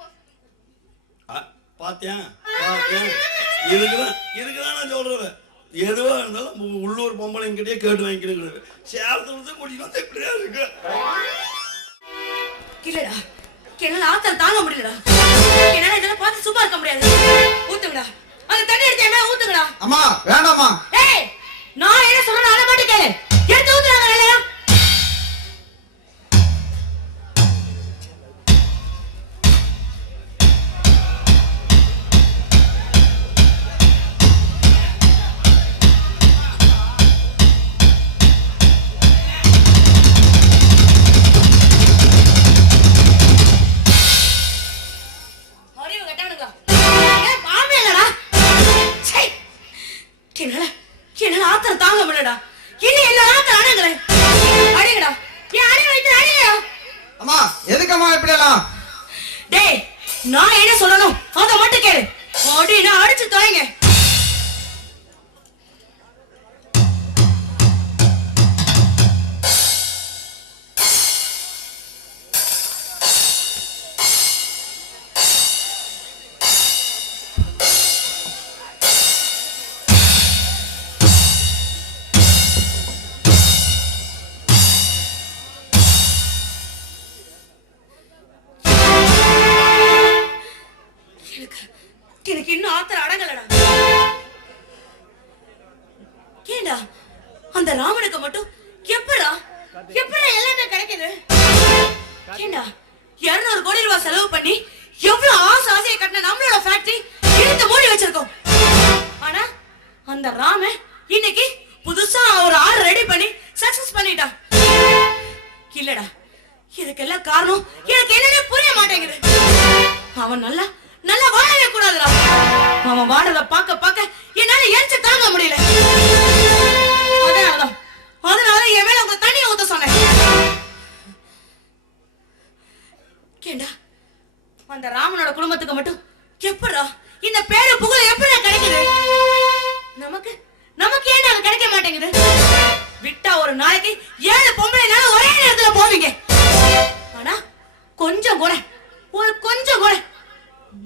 பார்த்தேன் இதுக்குதான் நான் சொல்றேன். எதுவா இருந்தாலும் உள்ளூர் பொம்பளைங்கிட்டே கேட்டு வாங்கிக்கிறது. சேலத்துல கூட்டிட்டு வந்து இப்படியா இருக்கு. இல்லடா என்னால ஆத்தல் தாங்க முடியலடா. என்னால இதெல்லாம் பார்த்து சும்மா இருக்க முடியாது. ஊத்துங்கடா அந்த தண்ணி எடுத்து என்ன ஊத்துங்கடா. அம்மா வேண்டாம்மா. ஏய் நான் என்ன சொல்றேன் அதை மட்டும் கேளு. எடுத்து ஊத்துறாங்க இல்லையா? என்னால ஆத்திரம் தாங்க முடியலடா. இன்னும் என்ன ஆத்திரம் அடங்குறேன். அடிங்கடா ஏன் அடி வைத்து அடிங்கடா. அம்மா எதுக்கம்மா இப்படி எல்லாம்? டேய் நான் என்ன சொல்லணும் அதை மட்டும் கேளு. அடினா அடிச்சு தொலைங்க. எனக்கு இன்னும் ஆத்திரம் அடங்கலடா. ஏண்டா அந்த ராமனுக்கு மட்டும் எப்படா எல்லாமே கிடைக்குது? ஏண்டா 200 கோடி ரூபாய் செலவு பண்ணி எவ்வளவு ஆசையை கட்டின நம்மளோட ஃபேக்டரி இழுத்து மூடி வச்சிருக்கோம். ஆனா அந்த ராமன் இன்னைக்கு புதுசா ஒரு ஆள் ரெடி பண்ணி சக்சஸ் பண்ணிட்டான். இல்லடா இதுக்கெல்லாம் காரணம் எனக்கு என்னன்னே புரிய மாட்டேங்குது. அவன் நல்லா வாழவே கூடாதுடா. அவன் வாழறத பார்க்க என்னால எரிச்சு தாங்க முடியல. அதனால என் மேல உங்க தண்ணியை ஊத்த சொன்னேன். கேண்டா அந்த ராமனோட குடும்பத்துக்கு மட்டும் எப்படா இந்த பேரு புகழ் எப்படி கிடைக்குது? நமக்கு ஏன் அது கிடைக்க மாட்டேங்குது? விட்டா ஒரு நாளைக்கு 7 பொம்பளைனால ஒரே நேரத்துல போவீங்க. ஆனா கொஞ்சம் கூட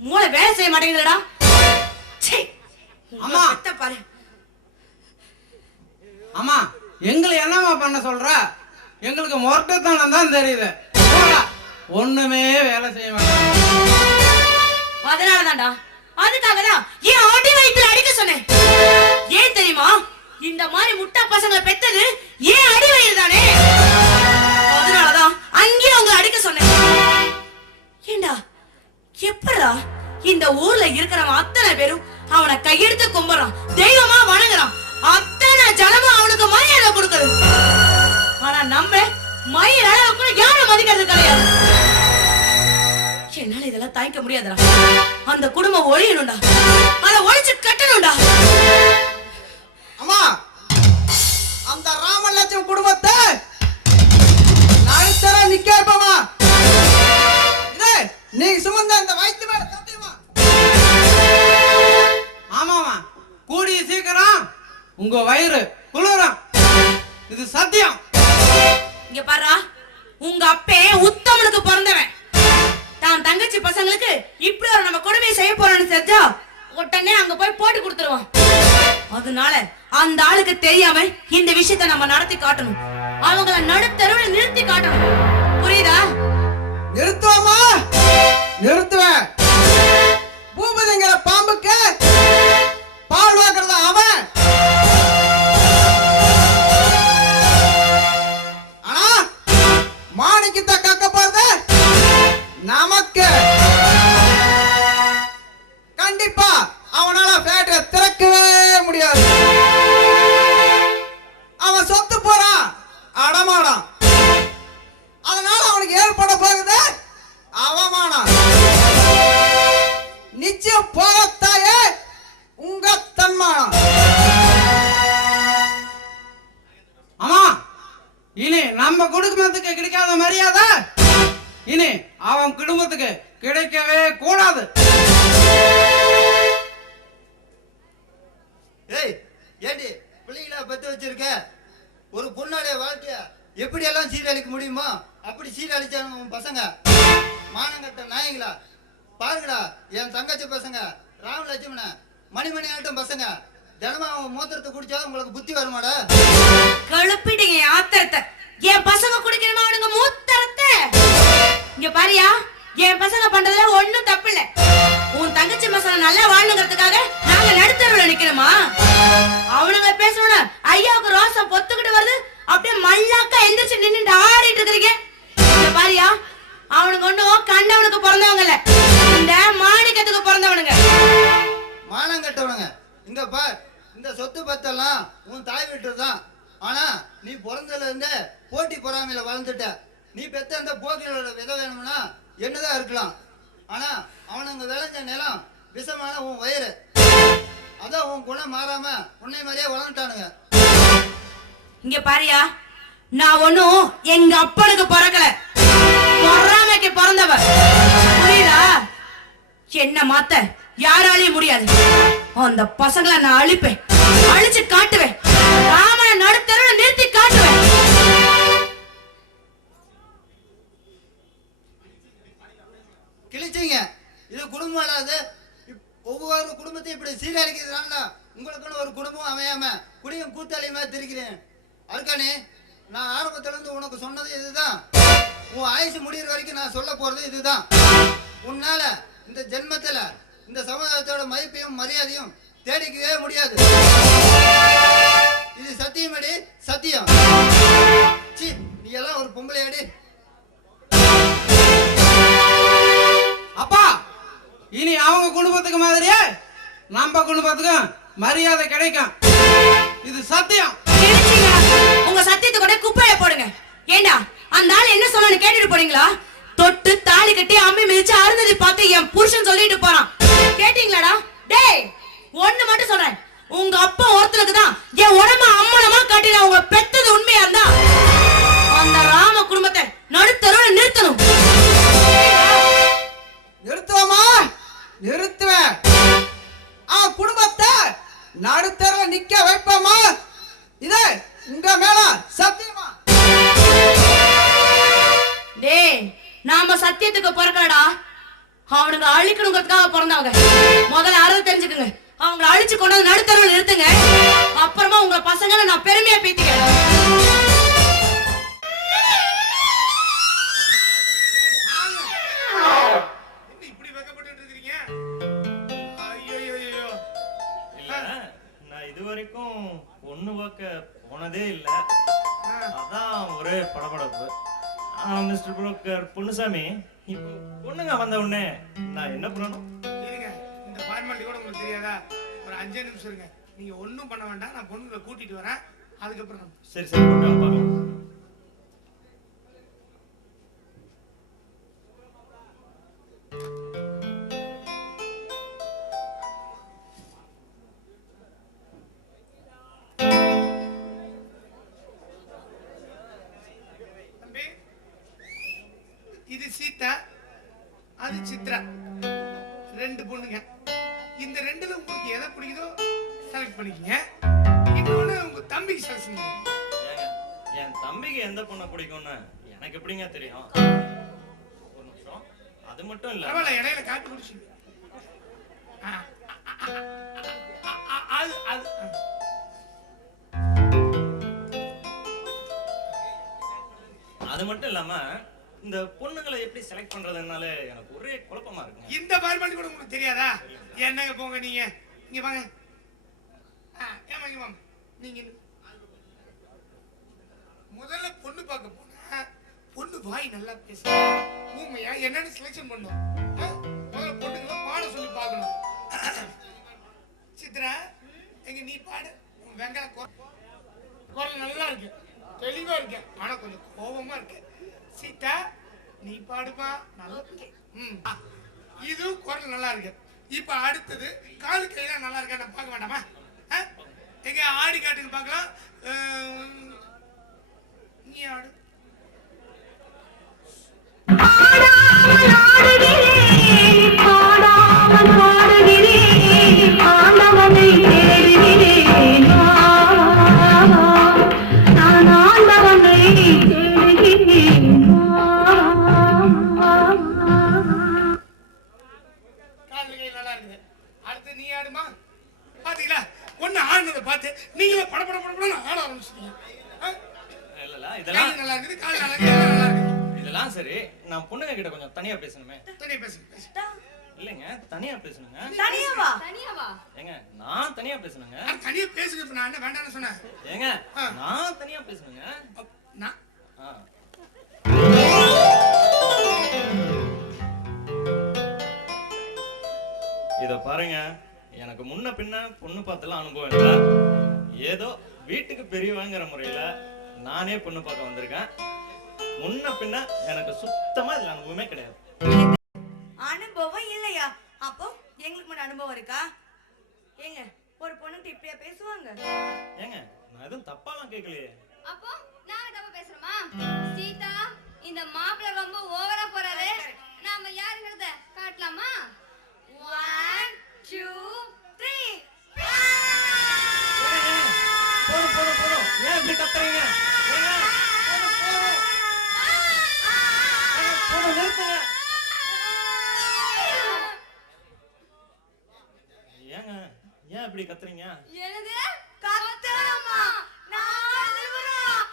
மூளை வேலை செய்ய மாட்டேங்குதுடா. அம்மா பாரு. அம்மா எங்களை என்னம்மா பண்ண சொல்ற? எங்களுக்கு மொரட்டத்தனம் தான் தெரியுது. ஒண்ணுமே வேலை செய்ய மாட்டேன். அதனாலதான்டா அதுக்காகதான் ஏன் அடி வயித்துல அடிக்க சொன்னேன். ஏன் தெரியுமா? இந்த மாதிரி முட்டா பசங்களை பெத்தது ஏன் அடி வயிறு தானே. அதனாலதான் அங்கேயே உங்களை அடிக்க சொன்னேன். ஏண்டா எப்படா இந்த ஊர்ல இருக்கிறவன் அத்தனை பேரும் அவனை கையெடுத்து கும்பிடுறான், தெய்வமா வணங்குறான், அத்தனை ஜனமும் அவனுக்கு மரியாதை கொடுக்குது. ஆனா நம்ம மயிர் அளவுக்கு யாரும் மதிக்கிறது கிடையாது. என்னால இதெல்லாம் தாய்க்க முடியாதுடா. அந்த குடும்பம் ஒழியணும்டா. அதை ஒழிச்சு கட்டணும்டா. அம்மா அந்த ராமலட்சுமி குடும்பத்தை நடுத்தர நிக்க இருப்பமா. நீங்க சுமந்த அந்த வயிற்று மேல தட்டியுமா? ஆமாமா கூடிய சீக்கிரம் உங்க வயிறு குளிரும். இது சத்தியம். இங்க பாரா உங்க அப்பே உத்தமனுக்கு பிறந்தவன். தான் தங்கச்சி பசங்களுக்கு இப்படி ஒரு நம்ம கொடுமையை செய்ய போறோம்னு தெரிஞ்சா உடனே அங்க போய் போட்டு கொடுத்துருவான். அதனால அந்த ஆளுக்கு தெரியாம இந்த விஷயத்தை நம்ம நடத்தி காட்டணும். அவங்கள நடுத்தருவில் நிறுத்தி காட்டணும். புரியுதா? நிறுத்துவோமா? நிறுத்துவேன். பூபதிங்கிற பாம்புக்கு பால் வாக்குறத அவன். ஆனா மாணிக்கத்தை கக்க போறது நமக்கு. கண்டிப்பா அவனால ஃபேக்டரி திறக்கவே முடியாது. அவன் சொத்து போறான் அடமானம். அதனால அவனுக்கு ஏற்பட போகுது அவமானம். நிச்சயம் போகத்தாயே உங்க தன்மானம். ஆமா, இனி நம்ம குடும்பத்துக்கு கிடைக்காத மரியாதை இனி அவன் குடும்பத்துக்கு கிடைக்கவே கூடாது. ஏய் ஏண்டி பிள்ளைங்களா பத்து வச்சிருக்க? ஒரு பொண்ணோடைய வாழ்க்கைய எப்படி எல்லாம் சீரழிக்க முடியுமோ அப்படி சீரழிச்சாங்க உன் பசங்க. மானங்கட்ட நாயங்களா பாருங்கடா, என் தங்கச்சி பசங்க ராமலட்சுமண மணிமணி ஆட்டம் பசங்க தினமும் அவங்க மூத்திரத்தை குடிச்சா உங்களுக்கு புத்தி வருமாடா? கழுப்பிட்டீங்க ஆத்திரத்தை. என் பசங்க குடிக்கணுமா அவனுங்க மூத்தரத்தை? இங்க பாரியா, என் பசங்க பண்றதுல ஒண்ணும் தப்பு இல்ல. உன் தங்கச்சி மசாலா நல்லா வாழணுங்கிறதுக்காக நாங்க நடுத்தருவுல நிக்கணுமா? அவனுங்க பேசணும்னா ஐயாவுக்கு ரோசம் பொத்துக்கிட்டு வருது, அப்படியே மல்லாக்கா எந்திரிச்சு நின்னுட்டு ஆடிட்டு இருக்கிறீங்க. இங்க பாரியா, அவனுங்க ஒண்ணும் கண்டவனுக்கு பிறந்தவங்க இல்ல, இந்த மாணிக்கத்துக்கு பிறந்தவனுங்க. மானம் கட்டவனுங்க. இங்க பார், இந்த சொத்து பத்தெல்லாம் உன் தாய் வீட்டு தான். ஆனா நீ பிறந்ததுல இருந்தே போட்டி பொறாமையில வளர்ந்துட்ட. நீ பெத்த அந்த போக்கியோட விதை வேணும்னா என்னதான் இருக்கலாம். ஆனா அவனுங்க விளைஞ்ச நிலம் விஷமான உன் வயிறு. அதான் உன் குணம் மாறாம உன்னை மாதிரியே வளர்ந்துட்டானுங்க. இங்க பாரியா, நான் ஒண்ணும் எங்க அப்பனுக்கு பிறக்கல, பொறாமைக்கு பிறந்தவ. புரியுதா? என்ன மாத்த யாராலையும் முடியாது. அந்த பசங்களை நான் அழிப்பேன், அழிச்சு காட்டுவேன். ராமனை நடுத்தர நிறுத்தி காட்டுவேன். கிழிச்சிங்க. இது குடும்பம் இல்லாது. ஒவ்வொரு குடும்பத்தையும் இப்படி சீரழிக்கிறதுனால உங்களுக்குன்னு ஒரு குடும்பம் அமையாம குடியும் கூத்தாளியுமா திரிக்கிறேன். அருக்கானே, நான் ஆரம்பத்துல இருந்து உனக்கு சொன்னது இதுதான். உன் ஆயுசு முடிகிற வரைக்கும் நான் சொல்ல போறது இதுதான். உன்னால இந்த ஜென்மத்துல இந்த சமுதாயத்தோட மதிப்பையும் மரியாதையும் தேடிக்கவே முடியாது. இது சத்தியமடி சத்தியம். சி, நீ எல்லாம் ஒரு பொம்பளையாடி. அப்பா, இனி அவங்க குடும்பத்துக்கு மாதிரியே நம்ம குடும்பத்துக்கும் மரியாதை கிடைக்கும். இது சத்தியம். கிழிச்சீங்க. உங்க சத்தியத்தை கூட குப்பையில போடுங்க. ஏண்டா, அந்த ஆள் என்ன சொன்னான்னு கேட்டுட்டு போறீங்களா? தொட்டு தாலி கட்டி அம்மி மிதிச்சு அருந்ததி பார்த்து என் புருஷன் சொல்லிட்டு போறான். கேட்டீங்களாடா? டேய், ஒண்ணு மட்டும் சொல்றேன், உங்க அப்பா ஒருத்தனுக்கு தான் என் உடம்ப அம்மனமா கட்டின. உங்க பெத்தது உண்மையா இருந்தா அந்த ராம குடும்பத்தை நடுத்தருவுல நிறுத்தணும். நிறுத்துவமா? நிறுத்துவேன். அவன் குடும்பத்தை நடுத்தர நிக்க வைப்போமா? இது உங்க மேல சத்தியமா? டேய், நாம சத்தியத்துக்கு பிறக்கலடா, அவனுங்க அழிக்கணுங்கிறதுக்காக பிறந்தவங்க. முதல்ல அறுவை தெரிஞ்சுக்குங்க. அவங்களை அழிச்சு கொண்டு வந்து நடுத்தருவில் நிறுத்துங்க. அப்புறமா உங்க பசங்களை நான் பெருமையா பேத்திக்கிறேன். இப்படி வெக்கப்பட்டு இருக்கிறீங்க? ஐயோ, இல்ல, நான் இது வரைக்கும் பொண்ணு பார்க்க போனதே இல்ல. அதான் ஒரே படபடப்பு. மிஸ்டர் புரோக்கர் பொன்னுசாமி, இப்போ பொண்ணுங்க வந்த உடனே நான் என்ன பண்ணணும்? இருங்க, இந்த ஃபார்மாலிட்டி கூட உங்களுக்கு தெரியாதா? ஒரு 5 நிமிஷம் இருங்க. நீங்க ஒண்ணும் பண்ண வேண்டாம், நான் பொண்ணுங்களை கூட்டிட்டு வரேன். அதுக்கப்புறம் நம்ம சரி சரி, பார்க்கலாம். தம்பி, இது சீதா, அது சித்ரா. 2 பொண்ணுங்க. இந்த 2ல உங்களுக்கு எதை பிடிக்குதோ செலக்ட் பண்ணிக்கங்க. இன்னொன்னு உங்க தம்பிக்கு செலக்ட் பண்ணுங்க. ஏங்க, என் தம்பிக்கு எந்த பொண்ணை பிடிக்கும்னு எனக்கு எப்படிங்க தெரியும்? ஒரு நிமிஷம். அது மட்டும் இல்ல, பரவாயில்ல, இடையில காட்டு குடிச்சு. அது மட்டும் இல்லாம இந்த பொண்ணுங்களை எப்படி செலக்ட் பண்றதுனால எனக்கு ஒரே குழப்பமா இருக்குங்க. இந்த ஃபார்மாலிட்டி கூட உங்களுக்கு தெரியாதா? என்னங்க போங்க நீங்க. இங்க வாங்க. ஏமா இங்க வாங்க. நீங்க முதல்ல பொண்ணு பார்க்க போனா பொண்ணு வாய் நல்லா பேசுங்க. ஊமையா என்னன்னு செலக்ஷன் பண்ணும். முதல்ல பொண்ணுங்களை பாட சொல்லி பார்க்கணும். சித்ரா எங்க நீ பாடு. வெங்காய குரல் நல்லா இருக்கு, தெளிவா இருக்கு, ஆனா கொஞ்சம் கோபமா இருக்கு. சீதா நீ பாடுமா, நல்லா இருக்கு. இது குரல் நல்லா இருக்கு. இப்ப அடுத்தது காலு கையெல்லாம் நல்லா இருக்கா நான் பார்க்க வேண்டாமா? எங்க ஆடி காட்டுக்கு பார்க்கலாம். நீ ஆடு. இதெல்லாம் சரி, நான் பொண்ணுங்க கிட்ட கொஞ்சம் தனியா பேசணுமே. தனியா பேசுங்க. இல்லைங்க, தனியா பேசணுங்க. தனியாவா? ஏங்க நான் தனியா பேசணுங்க. தனியா பேசுங்க. இப்ப நான் என்ன வேண்டாம்னு சொன்னேன்? ஏங்க நான் தனியா பேசணுங்க. நான் இத பாருங்க, எனக்கு முன்ன பின்ன பொண்ணு பார்த்தெல்லாம் அனுபவம் இல்லை. ஏதோ வீட்டுக்கு பெரியவங்கிற முறையில நானே பொண்ணு பார்க்க வந்திருக்கேன். முன்ன பின்ன எனக்கு சுத்தமா இதுல அனுபவமே கிடையாது. அனுபவம் இல்லையா? அப்போ எங்களுக்கு முன்ன அனுபவம் இருக்கா? ஏங்க ஒரு பொண்ணுகிட்ட இப்படியா பேசுவாங்க? ஏங்க நான் எதுவும் தப்பாலாம் கேட்கலையே. அப்போ நான் தப்பா பேசுறேமா? சீதா இந்த மாப்பிள்ளை ரொம்ப ஓவரா போறாரு. நாம யாருங்கறத காட்டலாமா? 1 2 3 போதும். ஏன் இப்படி கத்துறீங்க? ஏங்க ஏன் இப்படி கத்துறீங்க? என்னது கத்துறமா? நான் அழுவுறேன்.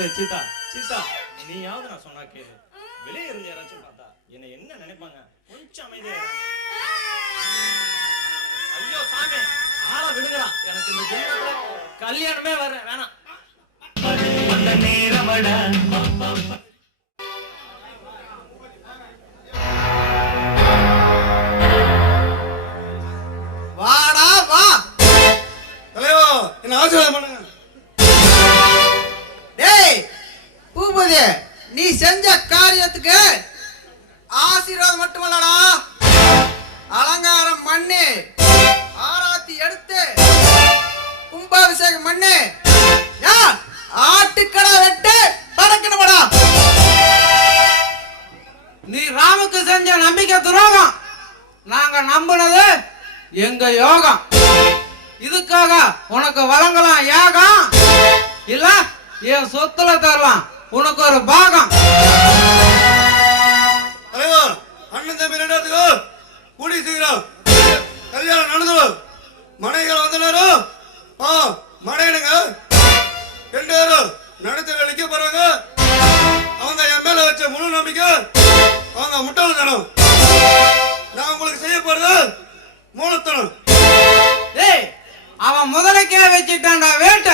ஏய் சீதா நீயாவது நான் சொன்னா கேளு. வெளியே இருந்து யாராச்சும் பார்த்தா என்ன என்ன நினைப்பாங்க? கொஞ்சம் அமைதியா இரு. ஐயோ சாமி, ஆளை விடுங்கடா. எனக்கு இந்த ஜென்மத்துல கல்யாணமே வேணாம். அந்த நேரமட வாடா வா தலைவா, என்ன ஆசீர்வாதம் பண்ணுங்க. டேய் பூபதி, நீ செஞ்ச காரியத்துக்கு ஆசீர்வாதம் மட்டுமல்லடா, அலங்காரம் பண்ணி ஆராத்தி எடுத்து கும்பாபிஷேகம் பண்ணி ஆட்டுக்கடை வெட்டு பறக்கணும்டா. நீ ராமுக்கு செஞ்ச நம்பிக்கை துரோகம். நாங்க நம்பினது எங்க யோகம். இதுக்காக உனக்கு வழங்கலாம் யாகம், இல்ல என் சொத்துல தரலாம் உனக்கு ஒரு பாகம். தலைவா, அண்ணன் தம்பி ரெண்டாத்துக்கு கூடி சீக்கிரம் கல்யாணம் நடந்துடும். மனைகள் வந்தனரும் மனைகளுங்க 2 பேரும் நடத்த வேலைக்கு போறாங்க. அவங்க என் மேல வச்ச முழு நம்பிக்கை அவங்க முட்டாள்தனம். நான் உங்களுக்கு செய்ய போறது மூலத்தனம். டேய் அவன் முதலைக்கே வச்சுட்டான்டா வேட்ட.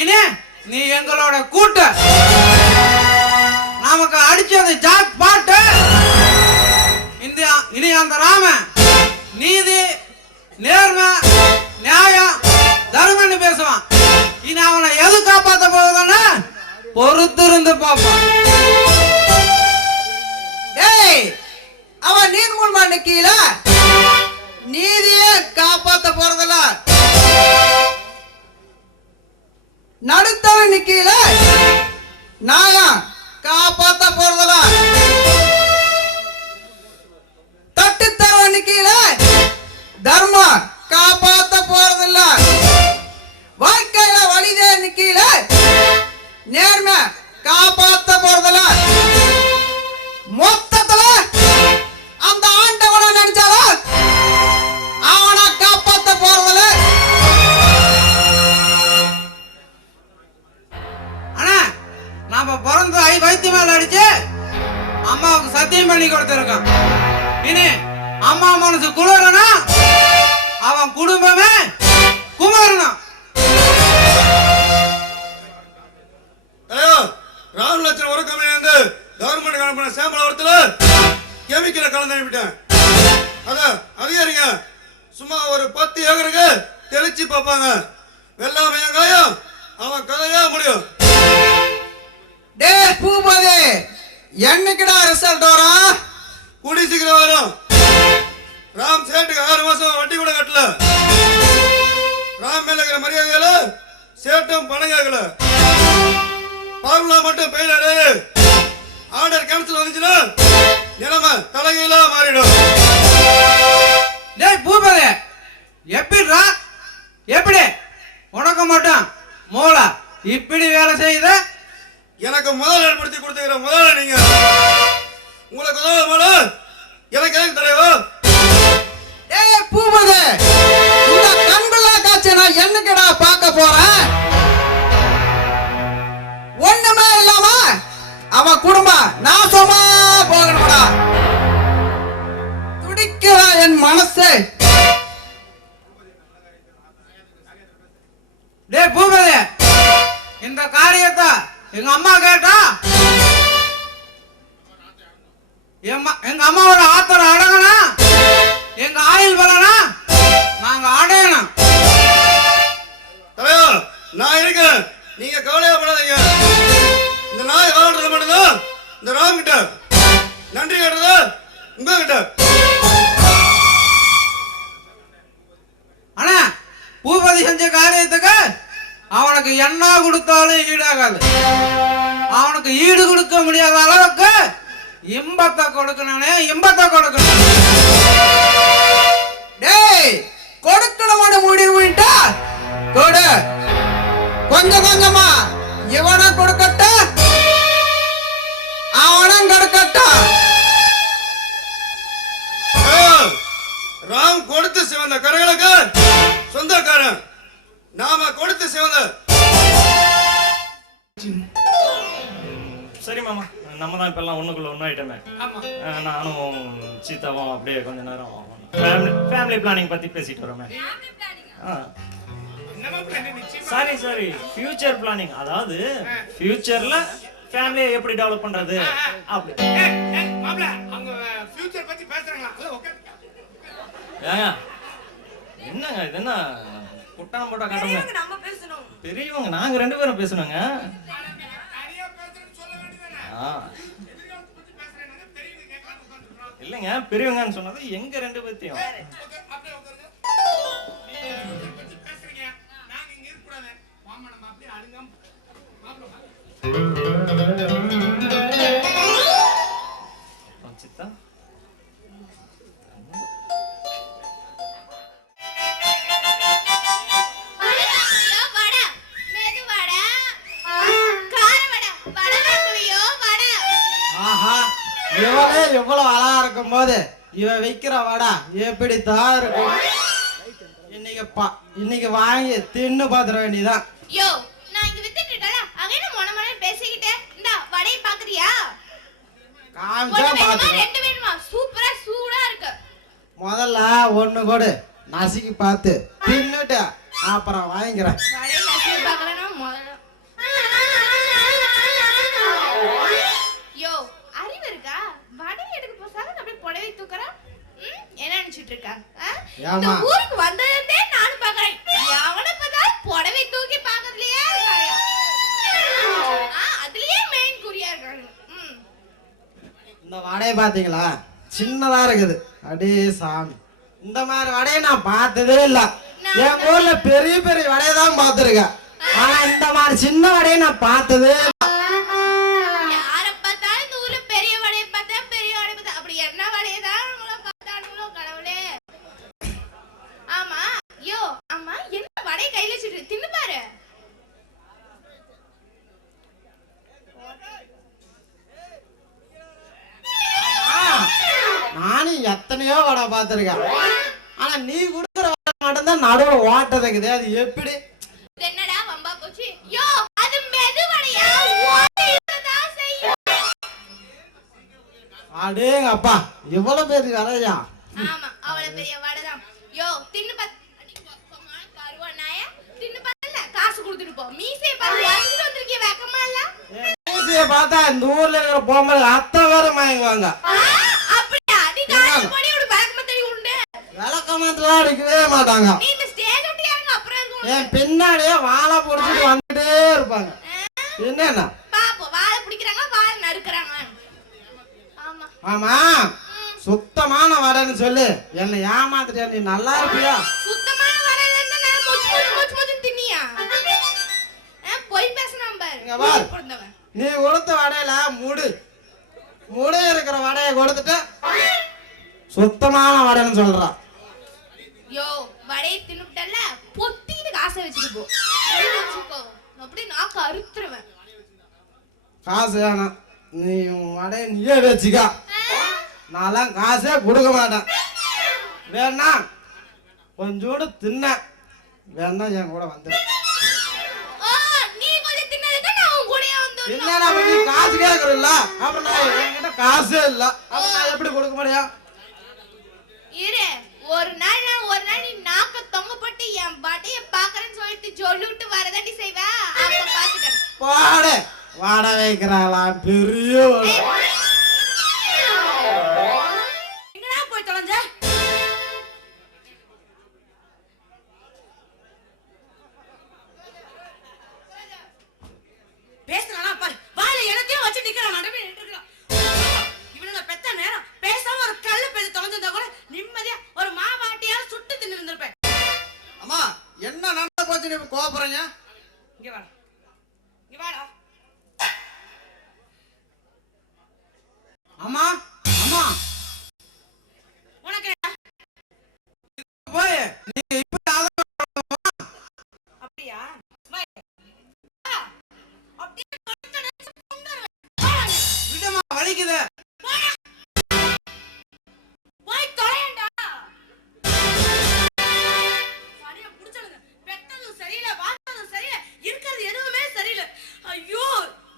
இனி நீ எங்களோட கூட்ட. நமக்கு அடிச்சது ஜாக் பாட்டு. இனி அந்த ராம நீதி நேர்மை நியாயம் தர்மன்னு பேசுவான். இனி அவனை எது காப்பாத்த போகுதுன்னு பொறுத்திருந்து பார்ப்பான். டேய் அவன் நீர் மூலமா நிக்கல, நீதியே காப்பாத்த போறதில்ல. நடுத்தர நிக்கல, நாயம் காப்பாத்த போறதில்ல. தட்டுத்தர நிக்கல, தர்மம் காப்பாத்த போறதில்ல. வாழ்க்கையில வழிதே நிக்கல, நேர்மை காப்பாத்த போறதில்ல. மொத்தத்துல அந்த ஆண்டவனை நினைச்சாலும் அவனை காப்பாத்த போறதில்ல. எல்லாத்தையும் பண்ணி கொடுத்துருக்கான். இனி அம்மா மனசு குளிரனா அவன் குடும்பமே குமரணும். ராணுவ லட்சம் ஒரு கம்பெனி வந்து கவர்மெண்ட் அனுப்பின சேம்பல் வரத்துல கெமிக்கலை கலந்து அனுப்பிட்டேன். அதான் அதிகாரிங்க சும்மா ஒரு 10 ஏக்கருக்கு தெளிச்சு பார்ப்பாங்க. வெள்ளாம வெங்காயம் அவன் கதையா முடியும். டே பூபதி, என்னைக்குடா ரிசல்ட் வரும்? கூடி சீக்கிரம் வரும். ராம் சேட்டுக்கு 6 மாசம் வட்டி கூட கட்டல. ராம் மேல இருக்கிற மரியாதையில சேட்டும் பணம் கேட்கல. பார்முலா மட்டும் பெயிலாரு. ஆர்டர் கேன்சல் வந்துச்சுன்னா நிலைமை தலைகீழா மாறிடும். டேய் பூபதி, எப்படிடா எப்படி உனக்கு மட்டும் மூளை இப்படி வேலை செய்யுத? எனக்கு முதல் ஏற்படுத்தி கொடுத்துக்கிற முதல்ல நீங்க. உங்களுக்கு உதவ மேல எனக்கு ஏன் தலைவா? டேய் பூபதி, இந்த கண்குள்ளா காட்சி நான் என்னைக்குடா பார்க்க போறேன்? ஒண்ணுமே இல்லாம அவன் குடும்பம் நாசமா போகணும்டா. துடிக்கிறா என் மனசு. டேய் பூபதி, இந்த காரியத்தை எங்க அம்மா கேட்டா எங்க அம்மாவோட ஆத்திரம் அடங்கணும், எங்க ஆயுள் வரணும், நாங்க அடையணும். தலைவா நான் இருக்கேன், நீங்க கவலையா படாதீங்க. இந்த நாய் வாழ்றது மட்டும்தான் இந்த ராம் கிட்ட. நன்றி கேட்டது உங்ககிட்ட. ஆனா பூபதி செஞ்ச காரியத்துக்கு அவனுக்கு என்ன கொடுத்தாலும் ஈடாகாது. அவனுக்கு ஈடு கொடுக்க முடியாத அளவுக்கு இன்பத்தை கொடுக்கணும்னே, இன்பத்தை கொடுக்கணும். டேய் கொடுக்கணும்னு முடிவுட்டா கொடு. கொஞ்சம் கொஞ்சமா இவனை கொடுக்கட்ட, அவனும் கொடுக்கட்ட. ராம் கொடுத்து சிவந்த கரைகளுக்கு சொந்தக்காரன். நாம கொடுத்து சிவந்த. சரி மாமா, நம்ம தான் இப்பெல்லாம் ஒண்ணுக்குள்ள ஒண்ணு ஆயிட்டமே. ஆமா. நானும் சீதாவும் அப்படியே கொஞ்ச நேரம் ஃபேமிலி பிளானிங் பத்தி பேசிட்டு வரோமே. என்னமா plan நிச்சயமா? Sorry future planning. அதாவது ஃபியூச்சர்ல ஃபேமிலியை எப்படி டெவலப் பண்றது அப்படி. மாப்ள அவங்க ஃபியூச்சர் பத்தி பேசுறாங்களா? ஓகே. ஏங்க என்னங்க இது, என்ன குட்டான போட்டா காட்டுங்க? நம்ம பேசணும். பெரியவங்க நாங்க 2 பேரும் பேசணுங்க. நிறைய பேசுறேன்னு சொல்ல வேண்டியதானே? எதிர்காலத்தை பத்தி பேசுறேன்னு பெரியவங்க கேட்கலாம் உட்கார்ந்துறோம். இல்லைங்க, பெரியவங்கன்னு சொன்னது எங்க 2 பேத்தையும். ஓகே, அப்படியே உட்காருங்க. நீங்க ஃபியூச்சர் பத்தி பேசுறீங்க, நாங்க இங்க இருக்க கூடாது. வாமா நம்ம அப்படியே அழுங்காம மாப்ள சித்தா ஆஹா, இவளே எவ்வளவு அழகா இருக்கும் போது இவ வைக்கிற வடை எப்படி தான் இருக்கும். இன்னைக்கு வாங்கி தின்னு பாத்துற வேண்டியதான். யோ, நான் இங்க வித்துட்டு இருக்கல, அங்க என்ன மொன பேசிக்கிட்டே இந்தா வடையை பாக்குறியா? காமிச்சா பாத்து. 2 வேணுமா? சூப்பரா சூடா இருக்கு. முதல்ல ஒண்ணு கொடு, நசுக்கி பார்த்து தின்னுட்டு அப்புறம் வாங்கிக்கிறேன். வடையை நசுக்கி பார்க்கறேன்னா முதல்ல. யோ, அறிவு இருக்கா? வடை எடுக்க போசாக அப்படியே புடவை தூக்குறா. என்ன நினைச்சிட்டு இருக்கா? இந்த ஊருக்கு வந்ததே நானும் பாக்குறேன். எவனை பார்த்தாலும் புடவை தூக்கி பாக்கிறதுலயே இருக்காயா? அதுலயே மெயின் குறியா இருக்காங்க. இந்த வடையை பாத்தீங்களா, சின்னதா இருக்குது. அடே சாமி, இந்த மாதிரி வடையை நான் பார்த்ததே இல்ல. என் ஊர்ல பெரிய பெரிய வடையை தான் பார்த்திருக்கேன். ஆனா இந்த மாதிரி சின்ன வடையை நான் பார்த்ததே இல்ல. யார பார்த்தாலும் இந்த ஊர்ல பெரிய வடையை பார்த்தா பெரிய வடையை பார்த்தா அப்படி என்ன வடையை தான் உங்களை பார்த்தானுங்களோ கடவுளே. ஆமா யோ, அம்மா என்ன வடையை கையில வச்சுட்டு தின்னு பாரு. நானும் எத்தனையோ வடை பார்த்திருக்கேன். ஆனா நீ கொடுக்குற வடை மட்டும்தான் நடுவுல ஓட்ட இருக்குது. அது எப்படி? என்னடா வம்பா போச்சு? யோ, அது மெது வடையா? ஓட்ட இருக்கதா செய்யும். அடேங்க அப்பா இவ்வளவு பெரிய வடையா? ஆமா அவ்வளவு பெரிய வடைதான். யோ தின்னு பாத்து பருவானாய தின்னு பாத்தல காசு கொடுத்துட்டு போ. மீசைய பாத்து வாங்கிட்டு வந்திருக்கீ வெக்கமா இல்ல? மீசைய பார்த்தா இந்த ஊர்ல இருக்கிற பொம்பளை அத்தை வேற வாங்குவாங்க. அப்படியா? நீ காசு பண்ணி ஒரு வெக்கமா உண்டு. விளக்கமாத்தலாம் அடிக்கவே மாட்டாங்க. நீ இந்த ஸ்டேஜ் விட்டு இறங்க அப்புறம் இருக்கும். என் பின்னாடியே வாழை பிடிச்சிட்டு வந்துட்டே இருப்பாங்க. என்னன்னா பாப்போம் வாழை பிடிக்கிறாங்க வாழை நறுக்குறாங்க. ஆமா ஆமா சுத்தமான வடைன்னு சொல்லு என்னை ஏமாத்திட்டியா? நீ நல்லா இருப்பியா? சுத்தமான வடையில இருந்தா நான் மொச்சு தின்னியா? போய் பேசணும் இங்க பாரு. பாரு. பிறந்தவன் நீ கொடுத்த வடையில முடி இருக்கிற வடையை கொடுத்துட்டு சுத்தமான வடைன்னு சொல்றா. யோ வடையை தின்னுட்டல்ல பொத்திட்டு காசை வச்சுட்டு போ. வச்சுக்கோ அப்படி நாக்கு அறுத்துருவேன். காசு வேணாம், நீ உன் வடையை நீயே வச்சுக்க. நான்லாம் காசே கொடுக்க மாட்டேன். வேணா கொஞ்சோடு தின்ன வேணா என் கூட வந்து. நீ கொஞ்சம் தின்னதுக்கு நான் உன் கூடயே வந்துடணும். இல்லடா நீ காசு கேட்கறல்ல, அப்புறம் நான் என்கிட்ட காசே இல்ல, அப்புறம் நான் எப்படி கொடுக்க முடியும்? இரு ஒரு நாள் நீ நாக்க தொங்கப்பட்டு என் வடையை பாக்குறேன்னு சொல்லிட்டு சொல்லிட்டு வரதாண்டி செய்வ. அப்ப பாத்துக்க. பாடு வாட வைக்கிறாளா பெரிய எங்கடா போய் தொலைஞ்ச? பேசுறானா பாரு. வாயில எனத்தையும் வச்சு நிக்கிறான். நடமே நின்றுக்கிறான். இவனுங்க பெத்த நேரம் பேசாம ஒரு கல்லு பேசி தொலைஞ்சிருந்தா கூட நிம்மதியா ஒரு மாவாட்டியால சுட்டு தின்னு இருந்திருப்பேன். அம்மா என்ன நடந்து போச்சு நீ கோபப்படுறீங்க? இங்க வாடா, இங்க வாடா. அம்மா அம்மா உனக்கு போய் நீ இப்ப அப்படியா? அப்படியே விடுமா வலிக்குது. போய் தொலையண்டா. சனிய புடிச்சலுங்க. பெத்ததும் சரியில்லை, வாழ்த்ததும் சரியில்லை, இருக்கிறது எதுவுமே சரியில்லை. ஐயோ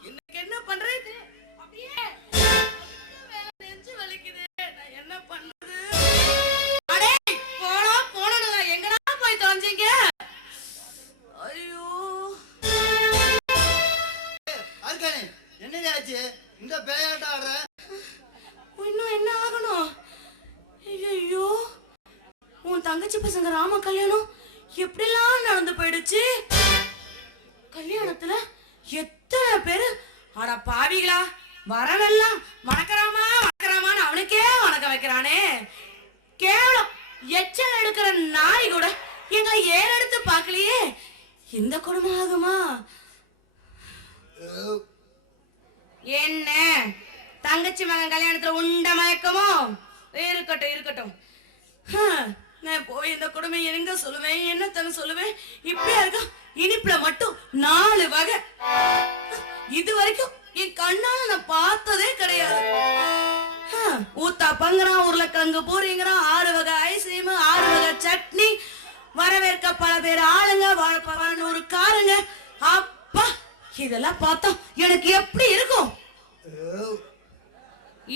எனக்கு என்ன பண்றது? அப்படியே நெஞ்சு வலிக்குது. நான் என்ன பண்றது? அடே போனோம் எங்கடா போய் தொலைஞ்சீங்க? ஐயோ அர்க்கனே என்னடி ஆச்சு? இந்த பேயாட்ட ஆடுற? இன்னும் என்ன ஆகணும்? ஐயோ உன் தங்கச்சி பசங்க ராம கல்யாணம் எப்படிலாம் நடந்து போயிடுச்சு. கல்யாணத்துல எத்தனை பேரு அட பாவிகளா வரவெல்லாம் வணக்கராமான்னு அவனுக்கே வணக்கம் வைக்கிறானே. கேவலம் எச்சல் எடுக்கிற நாய் கூட எங்களை ஏறெடுத்து பார்க்கலையே. இந்த குடும்பம் ஆகுமா? என்ன தங்கச்சி மகன் கல்யாணத்துல உண்ட மயக்கமோ? இருக்கட்டும். நான் போய் இந்த கொடுமை எங்க சொல்லுவேன், என்னத்தன்னு சொல்லுவேன்? இப்படியா இருக்க? இனிப்புல மட்டும் 4 வகை. இது வரைக்கும் என் கண்ணால நான் பார்த்ததே கிடையாது. ஊத்தாப்பங்கிறான், உருளைக்கிழங்கு பூரிங்கிறான், 6 வகை ஐஸ்கிரீம், 6 வகை சட்னி, வரவேற்க பல பேர் ஆளுங்க, 100 காருங்க. அப்பா இதெல்லாம் பார்த்தா எனக்கு எப்படி இருக்கும்?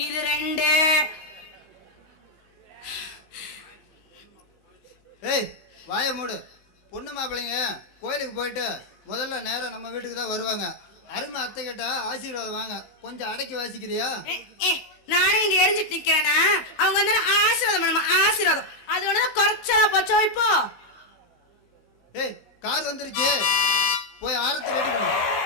இது 2. ஏய் வாயை மூடு. பொண்ணு மாப்பிள்ளைங்க கோயிலுக்கு போயிட்டு முதல்ல நேரம் நம்ம வீட்டுக்கு தான் வருவாங்க. அருமை அத்தை கிட்ட ஆசீர்வாதம் வாங்க. கொஞ்சம் அடக்கி வாசிக்கிறியா? நானும் இங்க எரிஞ்சிட்டு நிக்கிறேனா? அவங்க வந்து ஆசீர்வாதம் பண்ணுமா? ஆசீர்வாதம் அது ஒண்ணுதான் குறைச்சலா போச்சோ இப்போ. ஏய் கார் வந்துருச்சு, போய் ஆரத்தி ரெடி பண்ணு.